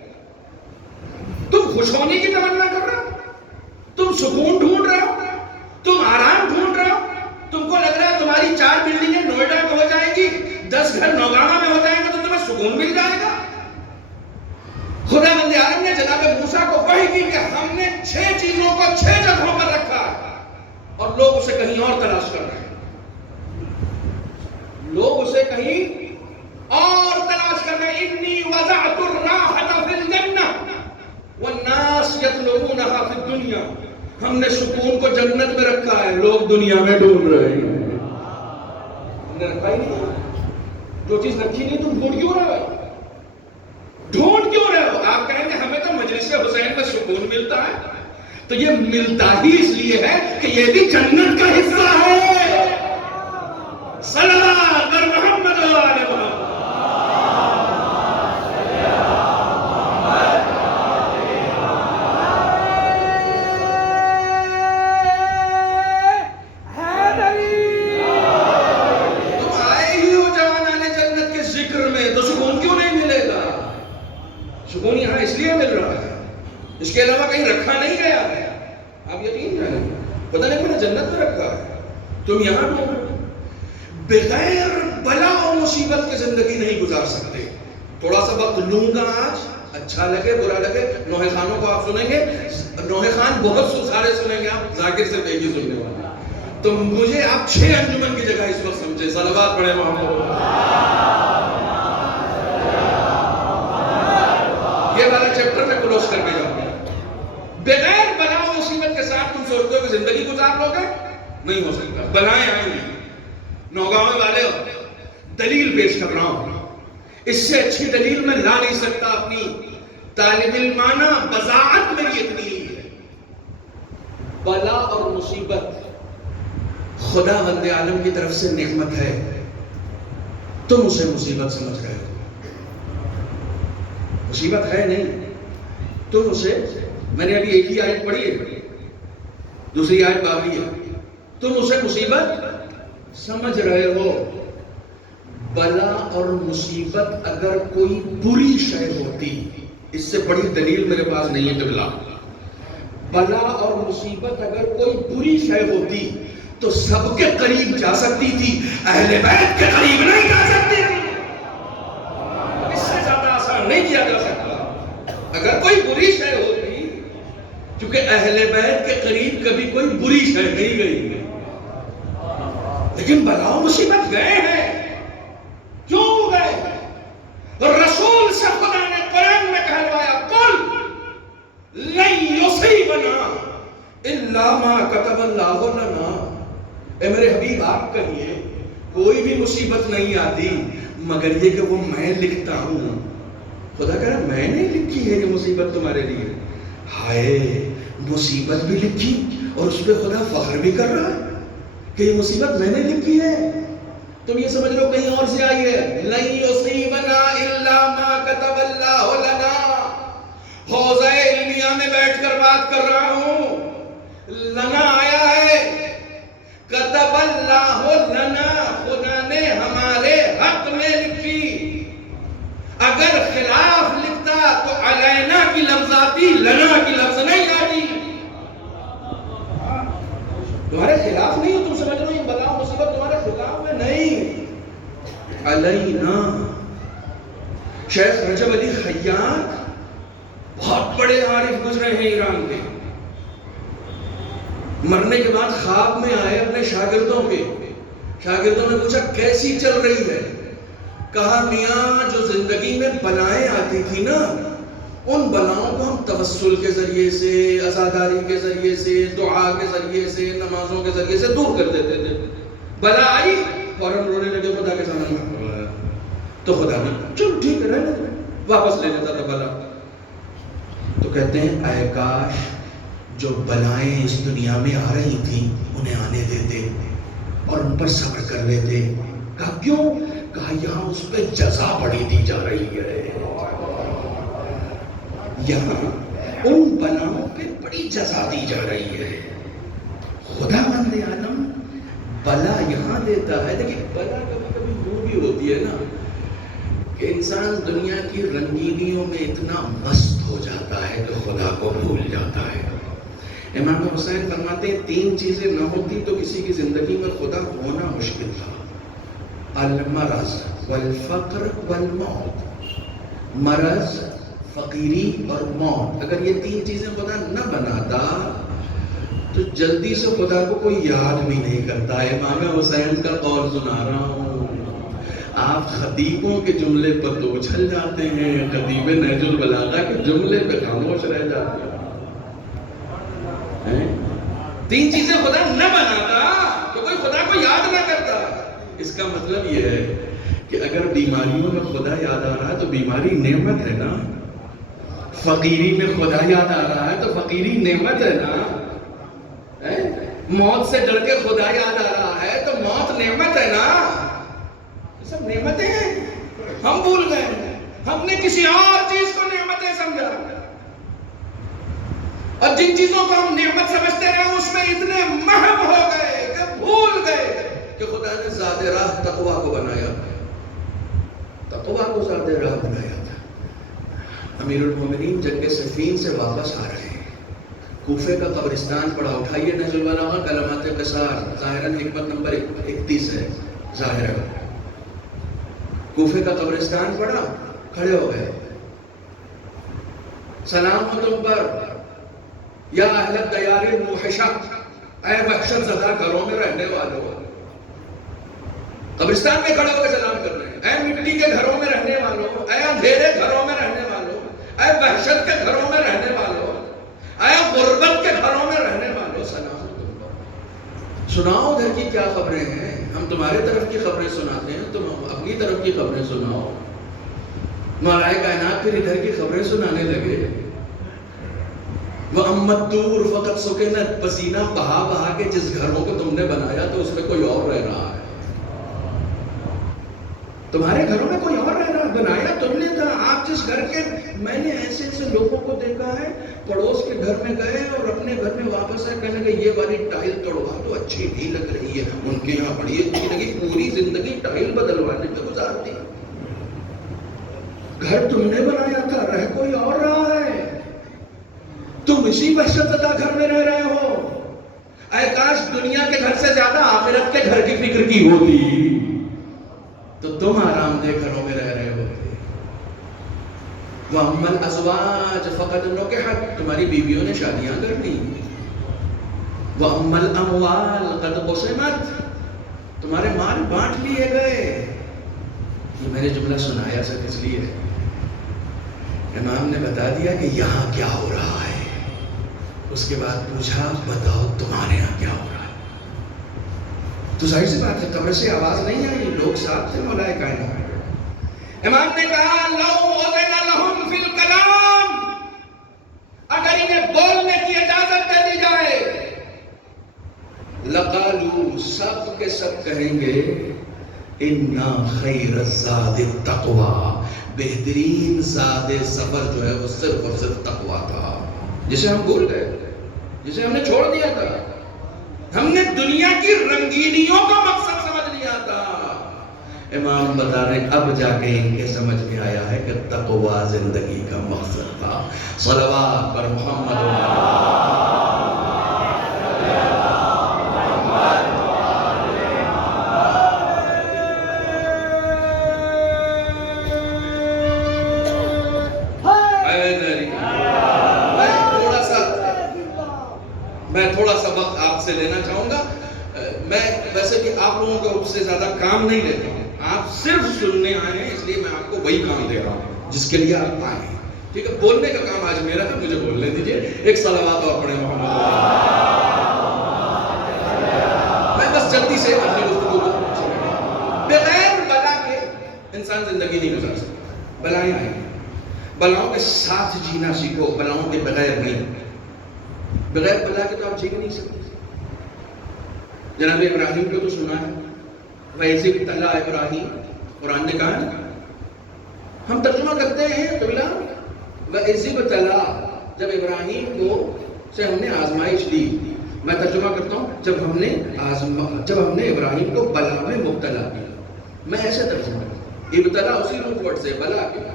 تم خوش ہونے کی تمنا کر رہے ہو, تم سکون ڈھونڈ رہے ہو, تم آرام ڈھونڈ رہے ہو. تم کو لگ رہا ہے تمہاری 4 بلڈنگیں نوئیڈا میں ہو جائیں گی, 10 گھر نوگاما میں ہو جائیں گے تو تمہیں سکون مل جائے گا. خدا بند عالم نے جناب موسیٰ کو وحی کی کہ ہم نے 6 چیزوں کو 6 جگہوں پر رکھا ہے اور لوگ اسے کہیں اور تلاش کر رہے ہیں. لوگ اسے کہیں اور تلاش کر رہے ہیں. انی وضعت الراحة فی الجنہ والناس یطلبونہا فی الدنیا. ہم نے سکون کو جنت میں رکھا ہے, لوگ دنیا میں ڈھونڈ رہے ہیں. ہم نے رکھا ہی نہیں. جو چیز رکھی نہیں تم ڈھونڈ کیوں رہے ہو؟ ڈھونڈ کیوں رہے ہو؟ آپ کہیں گے ہمیں تو مجلس حسین میں سکون ملتا ہے. تو یہ ملتا ہی اس لیے ہے کہ یہ بھی جنت کا حصہ ہے. صلوات بر محمد و آل محمد. تم آئے ہی ہو جوانان جنت کے ذکر میں, تو سکون کیوں نہیں ملے گا؟ سکون یہاں اس لیے مل رہا ہے, اس کے علاوہ کہیں رکھا نہیں گیا ہے. آپ یقین جانیں پتہ نہیں میں نے جنت میں رکھا ہے, تم یہاں ڈھونڈ. بغیر بلا اور مصیبت کی زندگی نہیں گزار سکتے. تھوڑا سا وقت لوں گا آج, اچھا لگے برا لگے. نوحہ خانوں کو آپ سنیں گے, نوحہ خان بہت سارے سنیں گے آپ, ذاکر سے ایک ہی سننے والا. تو مجھے آپ 6 انجمن کی جگہ اس وقت سمجھے. صلوات پڑھے محمد. یہ والا چیپٹر میں کلوز کر کے جاؤں گا. بغیر بلا و مصیبت کے ساتھ تم سوچتے ہو کہ زندگی گزار لو گے, نہیں ہو سکتا. بلائیں آئیں گی. نوگاؤں والے دلیل پیش کر رہا ہوں, اس سے اچھی دلیل میں لا نہیں سکتا. اپنی طالب علمانہ بضاعت میری اتنی ہی ہے. بلا اور مصیبت خدا بند عالم کی طرف سے نعمت ہے. تم اسے مصیبت سمجھ رہے ہو. مصیبت ہے نہیں, تم اسے, میں نے ابھی ایک ہی آیت پڑھی ہے, دوسری آیت باقی ہے, تم اسے مصیبت سمجھ رہے ہو. بلا اور مصیبت اگر کوئی بری شے ہوتی, اس سے بڑی دلیل میرے پاس نہیں ہے قبلہ. بلا اور مصیبت اگر کوئی بری شے ہوتی تو سب کے قریب جا سکتی تھی, اہل بیت کے قریب نہیں جا سکتی تھی. اس سے زیادہ آسان نہیں کیا جا سکتا. اگر کوئی بری شے ہوتی, کیونکہ اہل بیت کے قریب کبھی کوئی بری شے نہیں گئی, لیکن بلا و مصیبت گئے ہیں. کیوں گئے؟ رسول سے خدا نے قرآن میں کہلوایا, قل لن یصیبنا الا ما کتب اللہ لنا. اے میرے حبیب آپ کہیے کوئی بھی مصیبت نہیں آتی مگر یہ کہ وہ میں لکھتا ہوں. خدا کہہ رہا میں نے لکھی ہے یہ مصیبت تمہارے لیے. ہائے, مصیبت بھی لکھی اور اس پہ خدا فخر بھی کر رہا ہے کہ یہ مصیبت میں نے لکھی ہے. تم یہ سمجھ لو کہیں اور سے آئی ہے. لن یصیبنا الا ما کتب اللہ لنا. حوضہ علمیہ میں بیٹھ کر بات کر رہا ہوں. لنا آیا ہے, کتب اللہ لنا, خدا نے ہمارے حق میں لکھی. اگر خلاف لکھتا تو علینا کی لفظ آتی, لنا کی لفظ نہیں آتی. تمہارے خلاف نہیں ہو, تم سمجھ رہو یہ بلا مصیبت تمہارے خلاف ہے, نہیں, علینا. شیخ رجب علی خیاط بہت بڑے عارف گزرے ہیں ایران کے. مرنے کے بعد خواب میں آئے اپنے شاگردوں کے. شاگردوں نے پوچھا کیسی چل رہی ہے؟ کہا میاں جو زندگی میں بلائیں آتی تھی نا ان بلاؤں کو ہم توسل کے ذریعے سے، عزاداری کے ذریعے سے، دعا کے ذریعے سے، نمازوں کے ذریعے سے دور کر دیتے تھے. بلا آئی فوراً رونے لگے خدا کے سامنے، تو خدا نے چل ٹھیک ہے رہنے دے، واپس لے لیتا تھا بلا. تو کہتے ہیں اے کاش جو بلائیں اس دنیا میں آ رہی تھیں انہیں آنے دیتے اور ان پر صبر کر لیتے. کہا کیوں؟ کہا یہاں اس پہ جزا بڑی دی جا رہی ہے، یہاں ان بلاؤں پہ بڑی جزا دی جا رہی ہے. خدا بندے عالم بلا یہاں دیتا ہے. دیکھیں بلا کبھی کبھی وہ بھی ہوتی ہے نا کہ انسان دنیا کی رنگینیوں میں اتنا مست ہو جاتا ہے کہ خدا کو بھول جاتا ہے. امام حسین فرماتے ہیں 3 چیزیں نہ ہوتی تو کسی کی زندگی میں خدا ہونا مشکل تھا. المرض والفقر والموت. مرض، فقیری اور موت. اگر یہ 3 چیزیں خدا نہ بناتا تو جلدی سے خدا کو کوئی یاد بھی نہیں کرتا. امام حسین کا قول سنا رہا ہوں. آپ خطیبوں کے جملے پر تو اچھل جاتے ہیں، خطیب نہج البلاغہ کے جملے پہ خاموش رہ جاتے ہیں. 3 چیزیں خدا نہ بناتا تو کوئی خدا کو یاد نہ کرتا. اس کا مطلب یہ ہے کہ اگر بیماریوں میں خدا یاد آ رہا ہے تو بیماری نعمت ہے نا. فقیری میں خدا یاد آ رہا ہے تو فقیری نعمت ہے نا. موت سے ڈر کے خدا یاد آ رہا ہے تو موت نعمت ہے نا. یہ سب نعمتیں ہیں. ہم بھول گئے، ہم نے کسی اور چیز کو نعمتیں سمجھا، اور جن چیزوں کو ہم نعمت سمجھتے رہے اس میں اتنے محو ہو گئے کہ بھول گئے کہ خدا نے زاد راہ تقوی کو بنایا، تقوی کو زاد راہ بنایا تھا. امیر المومنین جنگ صفین سے واپس آ رہے ہیں. کوفے کا قبرستان پڑا. اٹھائیے نہج البلاغہ کلمات قصار، ظاہراً حکمت نمبر 31 ہے ظاہرہ. کوفے کا قبرستان پڑا، کھڑے ہو گئے. سلام ہو تم پر یا اہل الدیار الموحشہ، اے وحشت زدہ گھروں میں رہنے والوں. قبرستان میں کھڑے ہو کے سلام کر رہے ہیں. اے مٹی کے گھروں میں رہنے والوں، اے اندھیرے گھروں میں رہنے والوں، اے وحشت کے گھروں میں رہنے والوں، اے غربت کے گھروں میں رہنے والوں، سلام ہو تم پر. سناؤ ادھر کی کیا خبریں ہیں. ہم تمہارے طرف کی خبریں سناتے ہیں، تم اپنی طرف کی خبریں سناؤ. مالائے کائنات پھر ادھر کی خبریں سنانے لگے. وَأَمَّا الدُّورُ فَقَدْ سُكِنَتْ. پسینہ بہا بہا کے جس گھروں کو تم نے بنایا تو اس میں کوئی اور رہ رہا ہے. تمہارے گھروں میں کوئی اور رہ رہا ہے. بنایا تم نے تھا. آپ جس گھر کے، میں نے ایسے ایسے لوگوں کو دیکھا ہے پڑوس کے گھر میں گئے اور اپنے گھر میں واپس آئے، کہنے لگے یہ والی ٹائل توڑوا تو اچھی نہیں لگ رہی ہے. ان کے یہاں بڑی اچھی لگی. پوری زندگی ٹائل بدلوانے میں گزار دی. گھر تم نے بنایا تھا، رہ کوئی اور رہا ہے. تم اسی وحشت زدہ گھر میں رہ رہے ہو. اے کاش دنیا کے گھر سے زیادہ آخرت کے گھر کی فکر کی ہوتی تو تم آرام دہ گھروں میں رہ رہے ہوتے. وَأَمَّا الْأَزْوَاجُ فَقَدْ نُكِحَتْ. تمہاری بیویوں نے شادیاں کر دی. وَأَمَّا الْأَمْوَالُ قَدْ قُسِمَتْ. تمہارے مال بانٹ لیے گئے. یہ میں نے جملہ سنایا سر اس لیے امام نے بتا دیا کہ یہاں کیا ہو رہا ہے. اس کے بعد پوچھا بتاؤ تمہارے یہاں کیا ہو رہا ہے. تو ظاہر سی بات ہے قبر سے آواز نہیں آئی. لوگ ساتھ تھے مولائے کائنات. امام نے کہا لو اذن لہم فی الکلام. اگر انہیں بولنے کی اجازت دے دی جائے لقالو، سب کے سب کہیں گے انا خیر الزاد التقوی. بہترین زاد سفر جو ہے وہ صرف اور صرف تقوی تھا، جسے ہم بھول گئے، جسے ہم نے چھوڑ دیا تھا. ہم نے دنیا کی رنگینیوں کو مقصد سمجھ لیا تھا. امام بتا رہے اب جا کے ان کے سمجھ میں آیا ہے کہ تقوی زندگی کا مقصد تھا. صلوات پر محمد میں تھوڑا سا وقت آپ سے لینا چاہوں گا. میں ویسے بھی آپ لوگوں کو اس سے زیادہ کام نہیں لیتا ہوں. آپ صرف سننے آئے ہیں، اس لیے میں آپ کو وہی کام دے رہا ہوں جس کے لیے آپ آئے ہیں. ٹھیک ہے، بولنے کا کام آج میرا ہے، مجھے بولنے دیجیے. ایک صلوات اور پڑھیں محمد. میں بس جلدی سے اپنی گفتگو کو بغیر بلا کے انسان زندگی نہیں گزار سکتا. بلائیں آئیں گی، بلاؤں کے ساتھ جینا سیکھو، بلاؤں کے بغیر نہیں. بغیر بلا کے تو آپ جی نہیں سکتے. جناب ابراہیم کو تو سنا ہے، ویسے بھی تلا ابراہیم، قرآن نے کہا ہے. ہم ترجمہ کرتے ہیں قبلہ وَإِذِ ابْتَلَىٰ، جب ابراہیم کو سے ہم نے آزمائش لی. میں ترجمہ کرتا ہوں، جب ہم نے ابراہیم کو بلا میں مبتلا کیا. میں ایسے ترجمہ کرتا ہوں، ابتلا اسی روٹ ورڈ سے بلا کیا.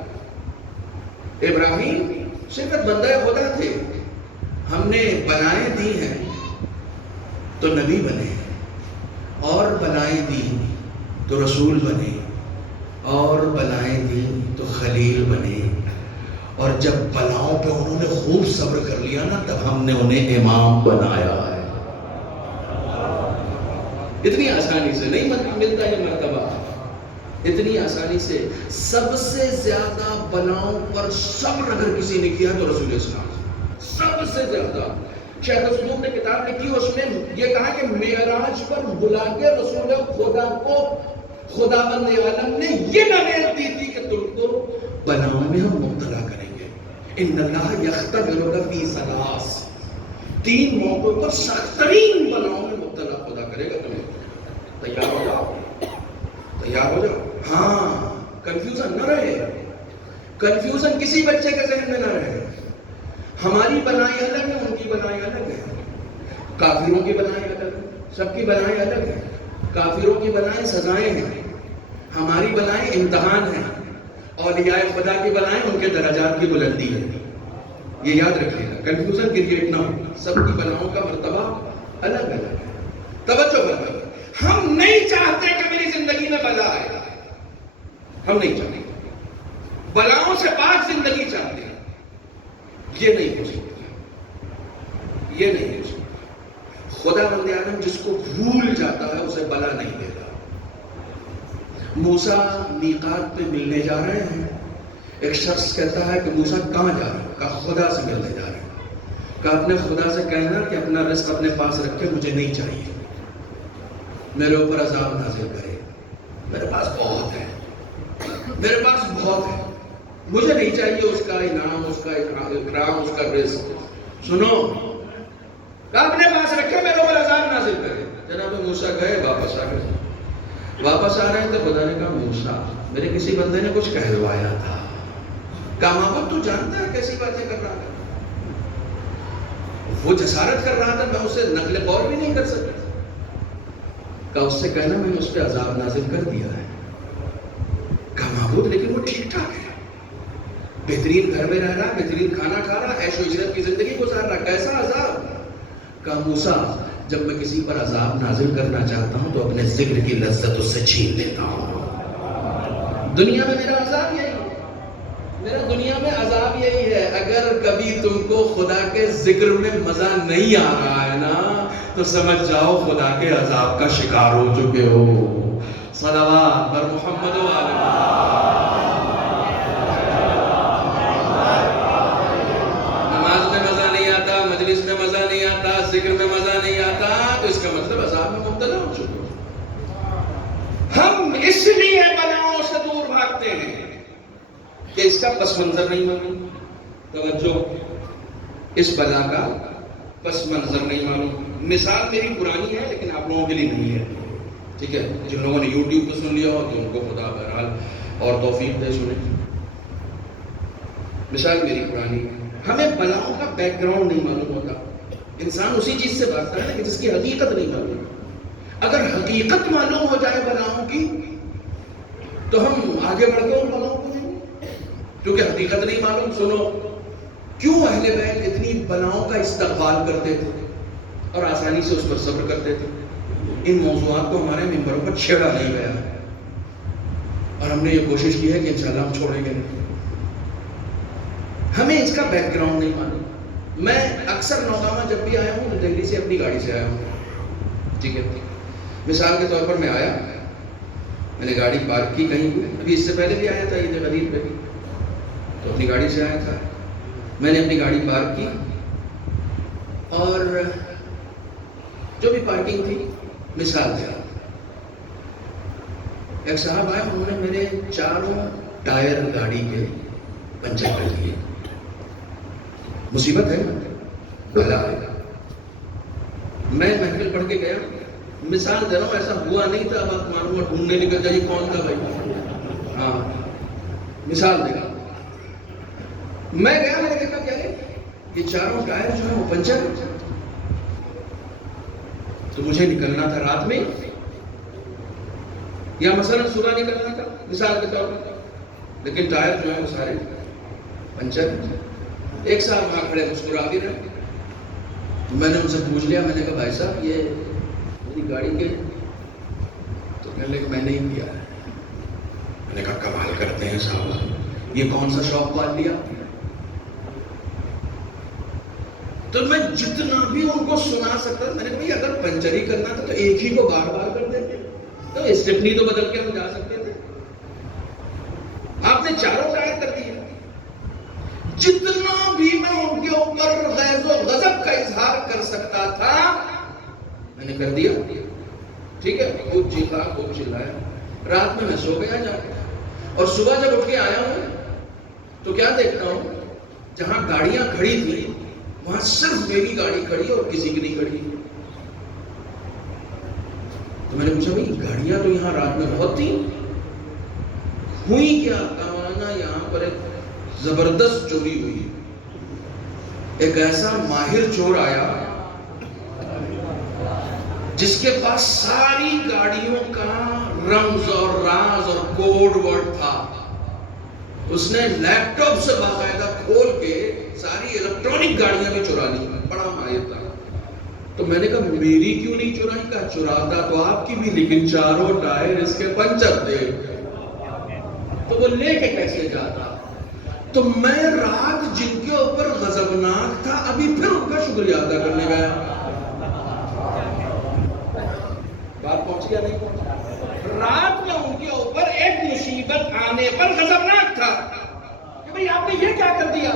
ابراہیم صرف بندہ خدا تھے، ہم نے بلائیں دی ہیں تو نبی بنے، اور بلائیں دی تو رسول بنے، اور بلائیں دی تو خلیل بنے. اور جب بلاؤں پہ انہوں نے خوب صبر کر لیا نا، تب ہم نے انہیں امام بنایا ہے. اتنی آسانی سے نہیں ملتا یہ مرتبہ، اتنی آسانی سے. سب سے زیادہ بلاؤں پر صبر اگر کسی نے کیا تو رسول اسلام، سب سے زیادہ. شیخ صدوق نے کتاب لکھی، اس میں یہ کہا کہ معراج پر بلا کے رسول خدا کو خداوند عالم نے یہ نوید دی تھی کہ تم کو بلاؤں میں ہم مبتلا کریں گے. ان اللہ یختبرک فی ثلاث، 3 موقعوں پر سخت ترین بلاؤں میں مبتلا خدا کرے گا تمہیں. تیار ہو جاؤ، تیار ہو جاؤ. ہاں، کنفیوژن نہ رہے، کنفیوژن کسی بچے کے ذہن میں نہ رہے. ہماری بلائیں الگ ہیں، ان کی بلائیں الگ ہیں. کافروں کی بلائیں الگ ہیں، سب کی بلائیں الگ ہیں. کافروں کی بلائیں سزائیں ہیں، ہماری بلائیں امتحان ہیں. اولیاء خدا کی بلائیں ان کے درجات کی بلندی ہے. یہ یاد رکھیے گا، کنفیوژن کریٹ نہ ہو. سب کی بلاؤں کا مرتبہ الگ الگ ہے. توجہ کرو، ہم نہیں چاہتے کہ میری زندگی میں بلا آئے، ہم نہیں چاہتے. بلاؤں سے پاک زندگی چاہتے ہیں. یہ نہیں ہو سکتا، یہ نہیں ہو سکتا. خدا بند عالم جس کو بھول جاتا ہے اسے بلا نہیں دیتا. موسیٰ میقات پہ ملنے جا رہے ہیں. ایک شخص کہتا ہے کہ موسیٰ کہاں جا رہے ہیں؟ کہا خدا سے ملنے جا رہے ہیں. کہا اپنے خدا سے کہنا کہ اپنا رزق اپنے پاس رکھے، مجھے نہیں چاہیے، میرے اوپر عذاب نازل کرے. میرے پاس بہت ہے، میرے پاس بہت ہے، مجھے نہیں چاہیے اس کا انعام، اس کا اکرام، اس کا رزق. سنو، کہا اپنے پاس رکھے، میرے اوپر عذاب نازل کرے. جناب موسیٰ گئے، واپس آ گئے. واپس آ رہے ہیں تو خدا نے کہا موسیٰ میرے کسی بندے نے کچھ کہلوایا تھا. کہا محمد تو جانتا ہے کیسی باتیں کر رہا تھا. وہ جسارت کر رہا تھا، میں اسے نقل قول بھی نہیں کر سکتا. کہا اس سے کہنا میں نے اس پہ عذاب نازل کر دیا ہے. کہا محمود لیکن وہ ٹھیک ٹھاک ہے، بہترین گھر میں رہ رہا، بہترین کھانا کھا رہا، عیش و عشرت کی زندگی گزار رہا، کیسا عذاب؟ کہا موسیٰ جب میں کسی پر عذاب نازل کرنا چاہتا ہوں تو اپنے ذکر کی لذت اس سے چھین لیتا ہوں. دنیا میں میرا عذاب یہی ہے، میرا دنیا میں عذاب یہی ہے. اگر کبھی تم کو خدا کے ذکر میں مزہ نہیں آ رہا ہے نا تو سمجھ جاؤ خدا کے عذاب کا شکار ہو چکے ہو. صلوات بر محمد و آل محمد. نماز میں مزہ نہیں آتا، مجلس میں مزہ نہیں آتا، ذکر میں مزہ نہیں آتا، تو اس کا مطلب عذاب میں مبتلا ہو چکے ہو. ہم اس لیے بلاؤں سے دور بھاگتے ہیں کہ اس کا پس منظر نہیں معلوم. توجہ، اس بلا کا پس منظر نہیں معلوم. مثال میری پرانی ہے لیکن آپ لوگوں کے لیے نہیں ہے، ٹھیک ہے؟ جن لوگوں نے یوٹیوب پہ سن لیا ہو تو ان کو خدا بہرحال اور توفیق دے سنیں. مثال میری پرانی ہے. ہمیں بلاؤں کا بیک گراؤنڈ نہیں معلوم ہوتا. انسان اسی چیز سے بھاگتا ہے کہ جس کی حقیقت نہیں معلوم. اگر حقیقت معلوم ہو جائے بلاؤں کی تو ہم آگے بڑھ کے ان بلاؤں کو دیں گے، کیونکہ حقیقت نہیں معلوم. سنو، کیوں اہل بیت اتنی بلاؤں کا استقبال کرتے تھے اور آسانی سے اس پر صبر کرتے تھے؟ ان موضوعات کو ہمارے ممبروں پر چھیڑا نہیں گیا اور ہم نے یہ کوشش کی ہے کہ انشاءاللہ ہم چھوڑیں گے نہیں. ہمیں اس کا بیک گراؤنڈ نہیں معلوم. میں اکثر نوگامہ جب بھی آیا ہوں تو دہلی سے اپنی گاڑی سے آیا ہوں، ٹھیک ہے؟ مثال کے طور پر میں آیا، میں نے گاڑی پارک کی کہیں پہ، ابھی اس سے پہلے بھی آیا تھا عید غدیر پہ بھی، تو اپنی گاڑی سے آیا تھا. میں نے اپنی گاڑی پارک کی اور جو بھی پارکنگ تھی مثال دیا، ایک صاحب آئے، انہوں نے میرے چاروں ٹائر گاڑی کے پنچر کر دیے۔ مصیبت ہے، بھلا ہے۔ میں محفل پڑھ کے گیا، مثال دے رہا ہوں، ایسا ہوا نہیں تھا، اب آپ معلوم ہے ڈھونڈنے نکل جائے کون تھا بھائی، ہاں مثال دے رہا۔ میں گیا، میں نے دیکھا کیا ہے، یہ چاروں ٹائر جو ہے وہ پنچر، تو مجھے نکلنا تھا رات میں یا مثلا صبح نکلنا تھا مثال کے طور پر، لیکن ٹائر جو ہے وہ سارے پنچر۔ ایک سال وہاں کھڑے مسکرا بھی رہے، میں نے ان سے پوچھ لیا، میں نے کہا بھائی صاحب یہ میری گاڑی کے، تو کہنے لگے میں نہیں کیا ہے۔ میں نے کہا کمال کرتے ہیں صاحب، یہ کون سا شوق پال لیا؟ تو میں جتنا بھی ان کو سنا سکتا، میں نے کہا بھائی اگر پنچر ہی کرنا تھا تو ایک ہی کو بار بار کر دیتے، تو اسٹیپنی تو بدل کے ہم جا سکتے تھے، آپ نے چاروں ٹائر کر دیے۔ جتنا بھی میں ان کے اوپر غیظ و غضب کا اظہار کر سکتا تھا میں نے کر دیا، ٹھیک ہے، خوب چیخا خوب چلایا، رات میں سو گیا جا کے، اور صبح جب اٹھ کے آیا ہوں تو کیا دیکھتا ہوں، جہاں گاڑیاں کھڑی تھی وہاں صرف میری گاڑی کھڑی اور کسی کی نہیں کھڑی۔ تو میں نے پوچھا بھائی گاڑیاں تو یہاں رات میں بہت تھی، ہوئی کیا؟ کمانا یہاں پر ایک زبردست چوری ہوئی، ایک ایسا ماہر چور آیا جس کے پاس ساری گاڑیوں کا رمز اور راز اور کوڈ ورڈ تھا۔ اس نے لیپ ٹاپ سے باقاعدہ کھول کے ساری الیکٹرانک گاڑیاں بھی چرا لی، بڑا ماہر تھا۔ تو میں نے کہا میری کیوں نہیں چرائی؟ کہا چراتا تو آپ کی بھی، لیکن چاروں ٹائر اس کے پنچر تھے، تو وہ لے کے کیسے جاتا؟ تو میں رات جن کے اوپر غضبناک تھا ابھی پھر ان کا شکریہ ادا کرنے گیا۔ بات پہنچ گیا نہیں پہنچا؟ رات میں ان کے اوپر ایک مصیبت آنے پر غضبناک تھا کہ بھئی آپ نے یہ کیا کر دیا،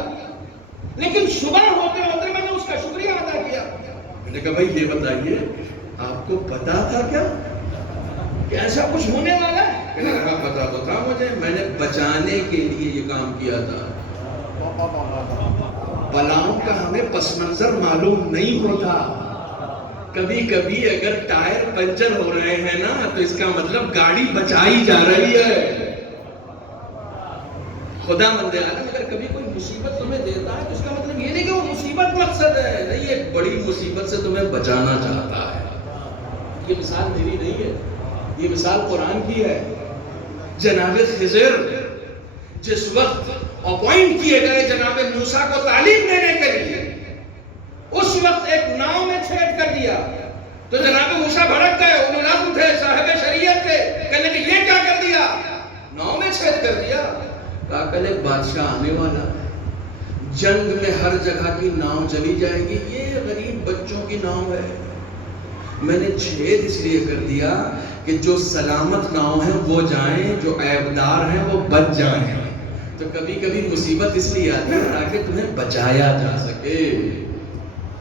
لیکن صبح ہوتے ہوتے میں نے اس کا شکریہ ادا کیا۔ میں نے کہا بھائی یہ بتائیے آپ کو پتا تھا کیا کہ ایسا کچھ ہونے والا ہے؟ کہنے لگا پتا تو تھا مجھے، میں نے بچانے کے لیے یہ کام کیا تھا۔ بلاؤں کا ہمیں پس منظر معلوم نہیں ہوتا، کبھی کبھی اگر ٹائر پنچر ہو رہے ہیں نا تو اس کا مطلب گاڑی بچائی جا رہی ہے۔ خدا مند عالم اگر کبھی کوئی مصیبت تمہیں دیتا ہے تو اس کا مطلب یہ نہیں کہ وہ مصیبت مقصد ہے، نہیں، ایک بڑی مصیبت سے تمہیں بچانا چاہتا ہے۔ یہ مثال میری نہیں ہے، یہ مثال قرآن کی ہے۔ جناب خضر جس وقت اپوائنٹ کیے گئے جناب موسیٰ کو تعلیم دینے کے لیے، اس وقت ایک ناؤ میں چھیڑ کر دیا تو جناب موسیٰ بھڑک گئے، اولو العزم تھے، صاحب شریعت تھے، کہنے کہ یہ کیا کر دیا؟ ناؤ میں چھیڑ کر دیا۔ کہا کل ایک بادشاہ آنے والا ہے، جنگ میں ہر جگہ کی ناؤ چلی جائے گی، یہ غریب بچوں کی ناؤ ہے، میں نے چھید اس لیے کر دیا کہ جو سلامت ناؤ ہیں وہ جائیں، جو عیبدار ہیں وہ بچ جائیں۔ تو کبھی کبھی مصیبت اس لیے آتی ہے تاکہ تمہیں بچایا جا سکے۔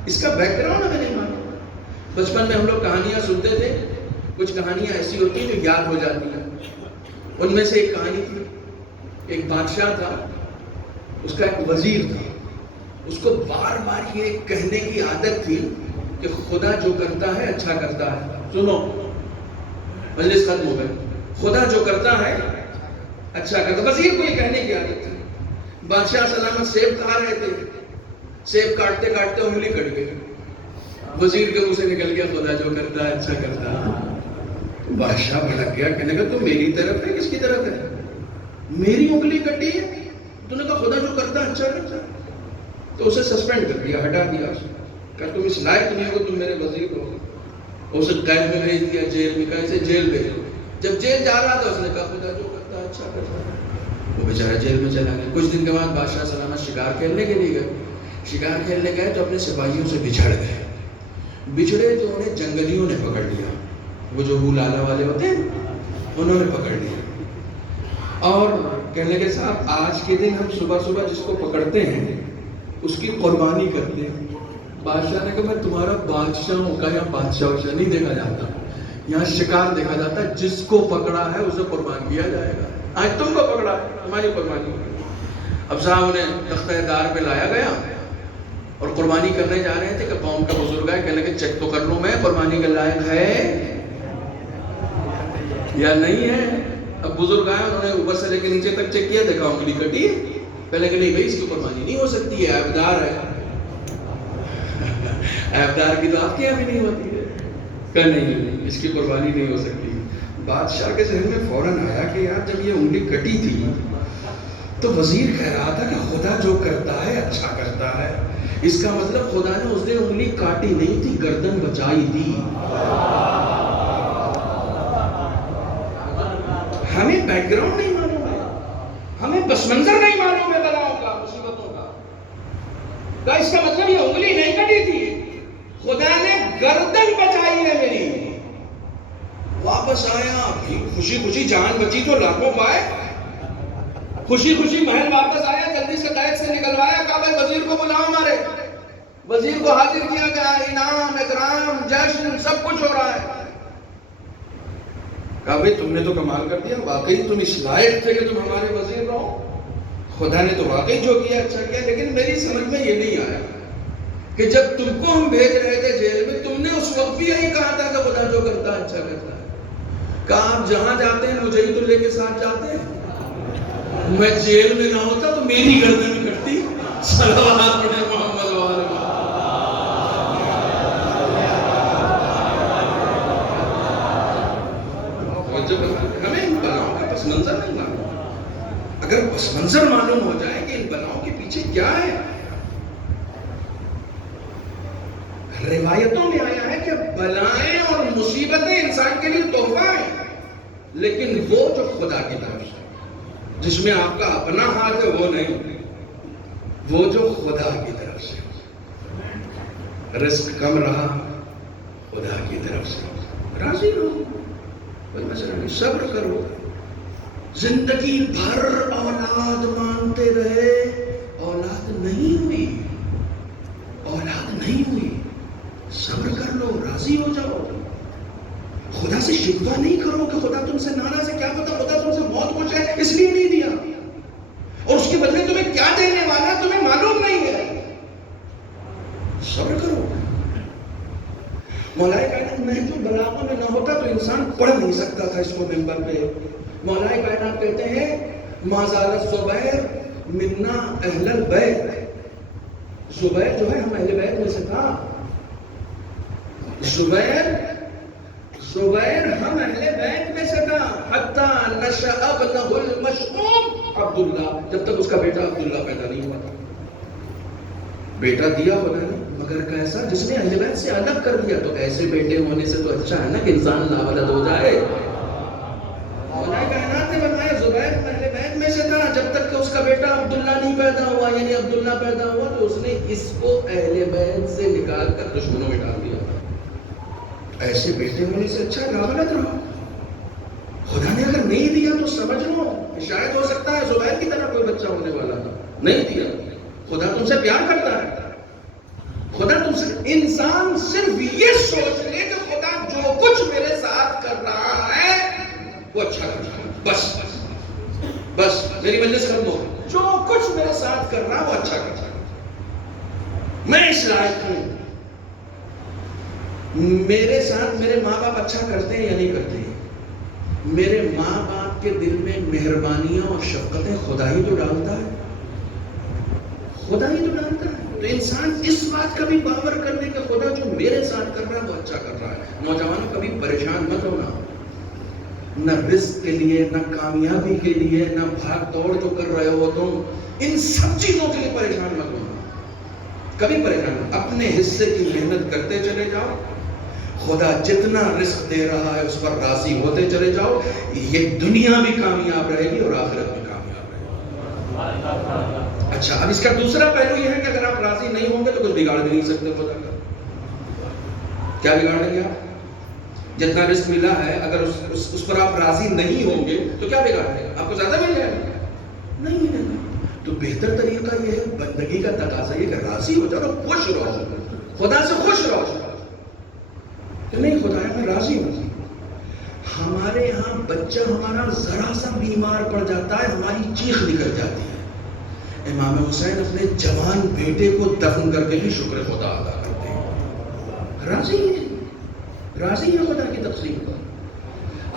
اس کا بیک گراؤنڈ ہمیں نہیں معلوم۔ بچپن میں ہم لوگ کہانیاں سنتے تھے، کچھ کہانیاں ایسی ہوتی ہیں جو یاد ہو جاتی ہیں۔ ان میں سے ایک کہانی تھی، ایک بادشاہ تھا، اس کا ایک وزیر تھا، اس کو بار بار یہ کہنے کی عادت تھی کہ خدا جو کرتا ہے اچھا کرتا ہے۔ سنو، مجلس ختم ہو گئی، خدا جو کرتا ہے اچھا کرتا ہے، وزیر کو یہ کہنے کی عادت تھی۔ بادشاہ سلامت سیب کھا رہے تھے، سیب کاٹتے کاٹتے انگلی کٹ گئی، وزیر کے منہ سے نکل گیا خدا جو کرتا ہے اچھا کرتا ہے۔ بادشاہ بھڑک گیا، کہنے لگا تو میری طرف ہے کس کی طرف ہے؟ میری انگلی کٹی ہے، تو نے کہا خدا جو کرتا ہے اچھا کرتا ہے، تو اسے سسپینڈ کر دیا، ہٹا دیا، کہ تم اس لائق نہیں ہو، تم میرے وزیر ہو۔ اسے قید میں بھیج دیا، جیل میں، کہیں سے جیل بھیجو۔ جب جیل جا رہا تھا اس نے کہا خدا جو کرتا ہے اچھا کرتا ہے، وہ بیچارہ جیل میں چلا گیا۔ کچھ دن کے بعد بادشاہ سلامت شکار کھیلنے کے لیے گئے، شکار کھیلنے گئے تو اپنے سپاہیوں سے بچھڑ گئے، بچھڑے تو انہیں جنگلیوں نے پکڑ لیا، وہ جو لالا والے ہوتے ہیں انہوں نے پکڑ لیا، اور کہنے لگے صاحب آج کے دن ہم صبح صبح جس کو پکڑتے ہیں اس کی قربانی کرتے ہیں. بادشاہ نے کہا میں تمہارا بادشاہوں کا یا بادشاہ نہیں دیکھا جاتا, یہاں شکار دیکھا جاتا ہے, جس کو پکڑا ہے اسے قربان کیا جائے گا. آج تم کو پکڑا ہے, تمہاری قربانی ہوگی. اب صاحب انہیں تختہ دار پہ لایا گیا اور قربانی کرنے جا رہے تھے کہ قوم کا بزرگ ہے, کہنے لگے چیک تو کر لوں میں قربانی کے لائق ہے یا نہیں ہے. اب بزرگ آئے, انہوں نے اوپر سے لے کے نیچے تک چیک کیا, دیکھا انگلی کٹی ہے. پہلے کہ نہیں بھائی اس کی قربانی نہیں ہو سکتی ہے, عیبدار ہے. عیبدار کی تو آپ کے یہاں بھی نہیں ہوتی ہے. کہ نہیں اس کی قربانی نہیں ہو سکتی. بادشاہ کے ذہن میں فوراً آیا کہ یار جب یہ انگلی کٹی تھی تو وزیر کہہ رہا تھا کہ خدا جو کرتا ہے اچھا کرتا ہے. اس کا مطلب خدا نے اس دن انگلی کاٹی نہیں تھی, گردن بچائی تھی. ہمیں بیک گراؤنڈ نہیں معلوم ہے, ہمیں پس منظر نہیں معلوم ہے بلاؤں کا, مصیبتوں کا. اس کا مطلب یہ انگلی نہیں کٹی تھی, خدا نے گردن بچائی ہے میری. واپس آیا, خوشی خوشی جان بچی تو لاکھوں پائے, خوشی خوشی محل واپس آیا, جلدی سے قید سے نکلوایا. کہا بھائی وزیر کو بلاؤ ہمارے. وزیر کو حاضر کیا گیا, انعام اکرام جشن سب کچھ ہو رہا ہے. کہا بھائی تم نے تو کمال کر دیا, واقعی تم اس لائق تھے کہ تم ہمارے وزیر رہو. خدا نے تو واقعی جو کیا اچھا کیا, لیکن میری سمجھ میں یہ نہیں آیا کہ جب تم کو ہم بھیج رہے تھے جیل میں, تم نے اس وقت بھی یہی کہا تھا کہ خدا جو کرتا ہے اچھا کرتا ہے. کہا آپ جہاں جاتے ہیں مجھے ہی تو لے کے ساتھ جاتے ہیں, میں جیل میں نہ ہوتا تو میری گردن کٹتی. صلوات پڑھے محمد وآلہ. ہمیں ان بلاؤں کا پس منظر نہیں معلوم. اگر پس منظر معلوم ہو جائے کہ ان بلاؤں کے پیچھے کیا ہے. روایتوں میں آیا ہے کہ بلائیں اور مصیبتیں انسان کے لیے تحفہ ہیں, لیکن وہ جو خدا کی طرف سے, جس میں آپ کا اپنا ہاتھ ہے وہ نہیں, وہ جو خدا کی طرف سے. رزق کم رہا خدا کی طرف سے, راضی رہو, کوئی مسئلہ نہیں, صبر کرو. زندگی بھر اولاد مانتے رہے, اولاد نہیں ہوئی, اولاد نہیں ہوئی, صبر کر لو, راضی ہو جاؤ. خدا سے شکوہ نہیں کرو کہ خدا تم سے ناراض ہے. کیا پتا خدا تم سے موت کو چاہے اس لیے نہیں دیا, اور اس کے بدلے تمہیں کیا دینے والا ہے تمہیں معلوم نہیں ہے. صبر کرو. مولا کائنات نہج البلاغہ میں نہ ہوتا تو انسان پڑھ نہیں سکتا تھا اس کو ممبر پہ. مولا کائنات کہتے ہیں ما زال الزبیر منا اہل البیت. زبیر جو ہے ہم اہل بیت میں سے تھا. زبیر ہم اہل بیت میں سے تھا. حتی نشأ ابنہ المشؤوم عبداللہ, جب تک اس کا بیٹا عبداللہ پیدا نہیں ہوا تھا. بیٹا دیا خدا نے, مگر کیسا, جس نے اہل بیت سے الگ کر دیا. تو ایسے بیٹے ہونے سے تو اچھا ہے نا کہ انسان لاولد ہو جائے. مولا کائنات نے بتایا زبیر اہل بیت میں سے تھا جب تک کہ اس کا بیٹا عبداللہ نہیں پیدا ہوا, یعنی عبداللہ پیدا ہوا تو اس نے اس کو اہل بیت سے نکال کر دشمنوں میں ڈال دیا. ایسے بیٹے ہونے سے اچھا لاولد رہو. خدا نے اگر نہیں دیا تو سمجھ لو شاید ہو سکتا ہے زبیر کی طرح کوئی بچہ ہونے والا تھا. نہیں دیا. خدا تم سے پیار کرتا ہے. خدا تم سے, انسان صرف یہ سوچ لے کہ خدا جو کچھ میرے ساتھ کر رہا ہے وہ اچھا کر رہا ہے. بس میری مجلس ختم ہو. جو کچھ میرے ساتھ کر رہا ہے وہ اچھا کر رہا ہے. میں اس لائق ہوں. میرے ساتھ میرے ماں باپ اچھا کرتے ہیں یا نہیں کرتے ہیں. میرے ماں باپ کے دل میں مہربانیاں اور شفقتیں خدا ہی تو ڈالتا ہے. خدا ہی تو ڈالتا ہے. تو انسان اس بات کا بھی باور کر لے کہ خدا جو میرے ساتھ کر رہا ہے وہ اچھا کر رہا ہے. نوجوانوں کبھی پریشان مت ہونا, نہ رزق کے لیے, نہ کامیابی کے لیے, نہ بھاگ دوڑ جو کر رہے ہو تم, ان سب چیزوں کے لیے پریشان مت ہونا. کبھی پریشان مت, اپنے حصے کی محنت کرتے چلے جاؤ. خدا جتنا رزق دے رہا ہے اس پر راضی ہوتے چلے جاؤ. یہ دنیا بھی کامیاب رہے گی اور آخرت بھی کامیاب رہے گی. اچھا, اب اس کا دوسرا پہلو یہ ہے کہ اگر آپ راضی نہیں ہوں گے تو کچھ بگاڑ بھی نہیں سکتے خدا کا. کیا بگاڑیں گے آپ؟ جتنا رزق ملا ہے اگر اس پر آپ راضی نہیں ہوں گے تو کیا بگاڑیں گے؟ آپ کو زیادہ مل جائے گا؟ نہیں ملے گا. تو بہتر طریقہ یہ ہے، بندگی کا تقاضا یہ کہ راضی ہو جاؤ، خوش رہو، خدا سے خوش رہو کہ نہیں خدایا میں راضی ہوں۔ ہمارے ہاں بچہ ہمارا ذرا سا بیمار پڑ جاتا ہے، ہماری چیخ نکل جاتی ہے۔ امام حسین اپنے جوان بیٹے کو دفن کر کے بھی شکر خدا ادا کرتے ہیں، راضی ہیں خدا کی تقسیم کا۔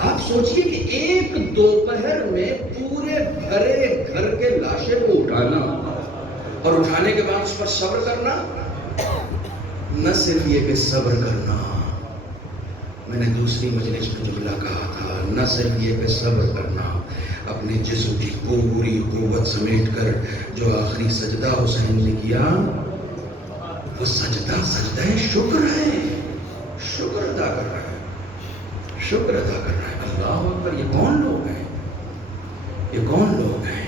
آپ سوچئے کہ ایک دوپہر میں پورے بھرے گھر کے لاشیں کو اٹھانا اور اٹھانے کے بعد اس پر صبر کرنا، نہ صرف یہ کہ صبر کرنا، میں نے دوسری مجلس میں جملہ کہا تھا، نہ صرف یہ کہ صبر کرنا، اپنے جسم کی پوری قوت سمیٹ کر جو آخری سجدہ حسین نے کیا، وہ سجدہ شکر ہے، شکر ادا کر رہا ہے، شکر ادا کر رہا ہے۔ اللہ اکبر، یہ کون لوگ ہیں، یہ کون لوگ ہیں؟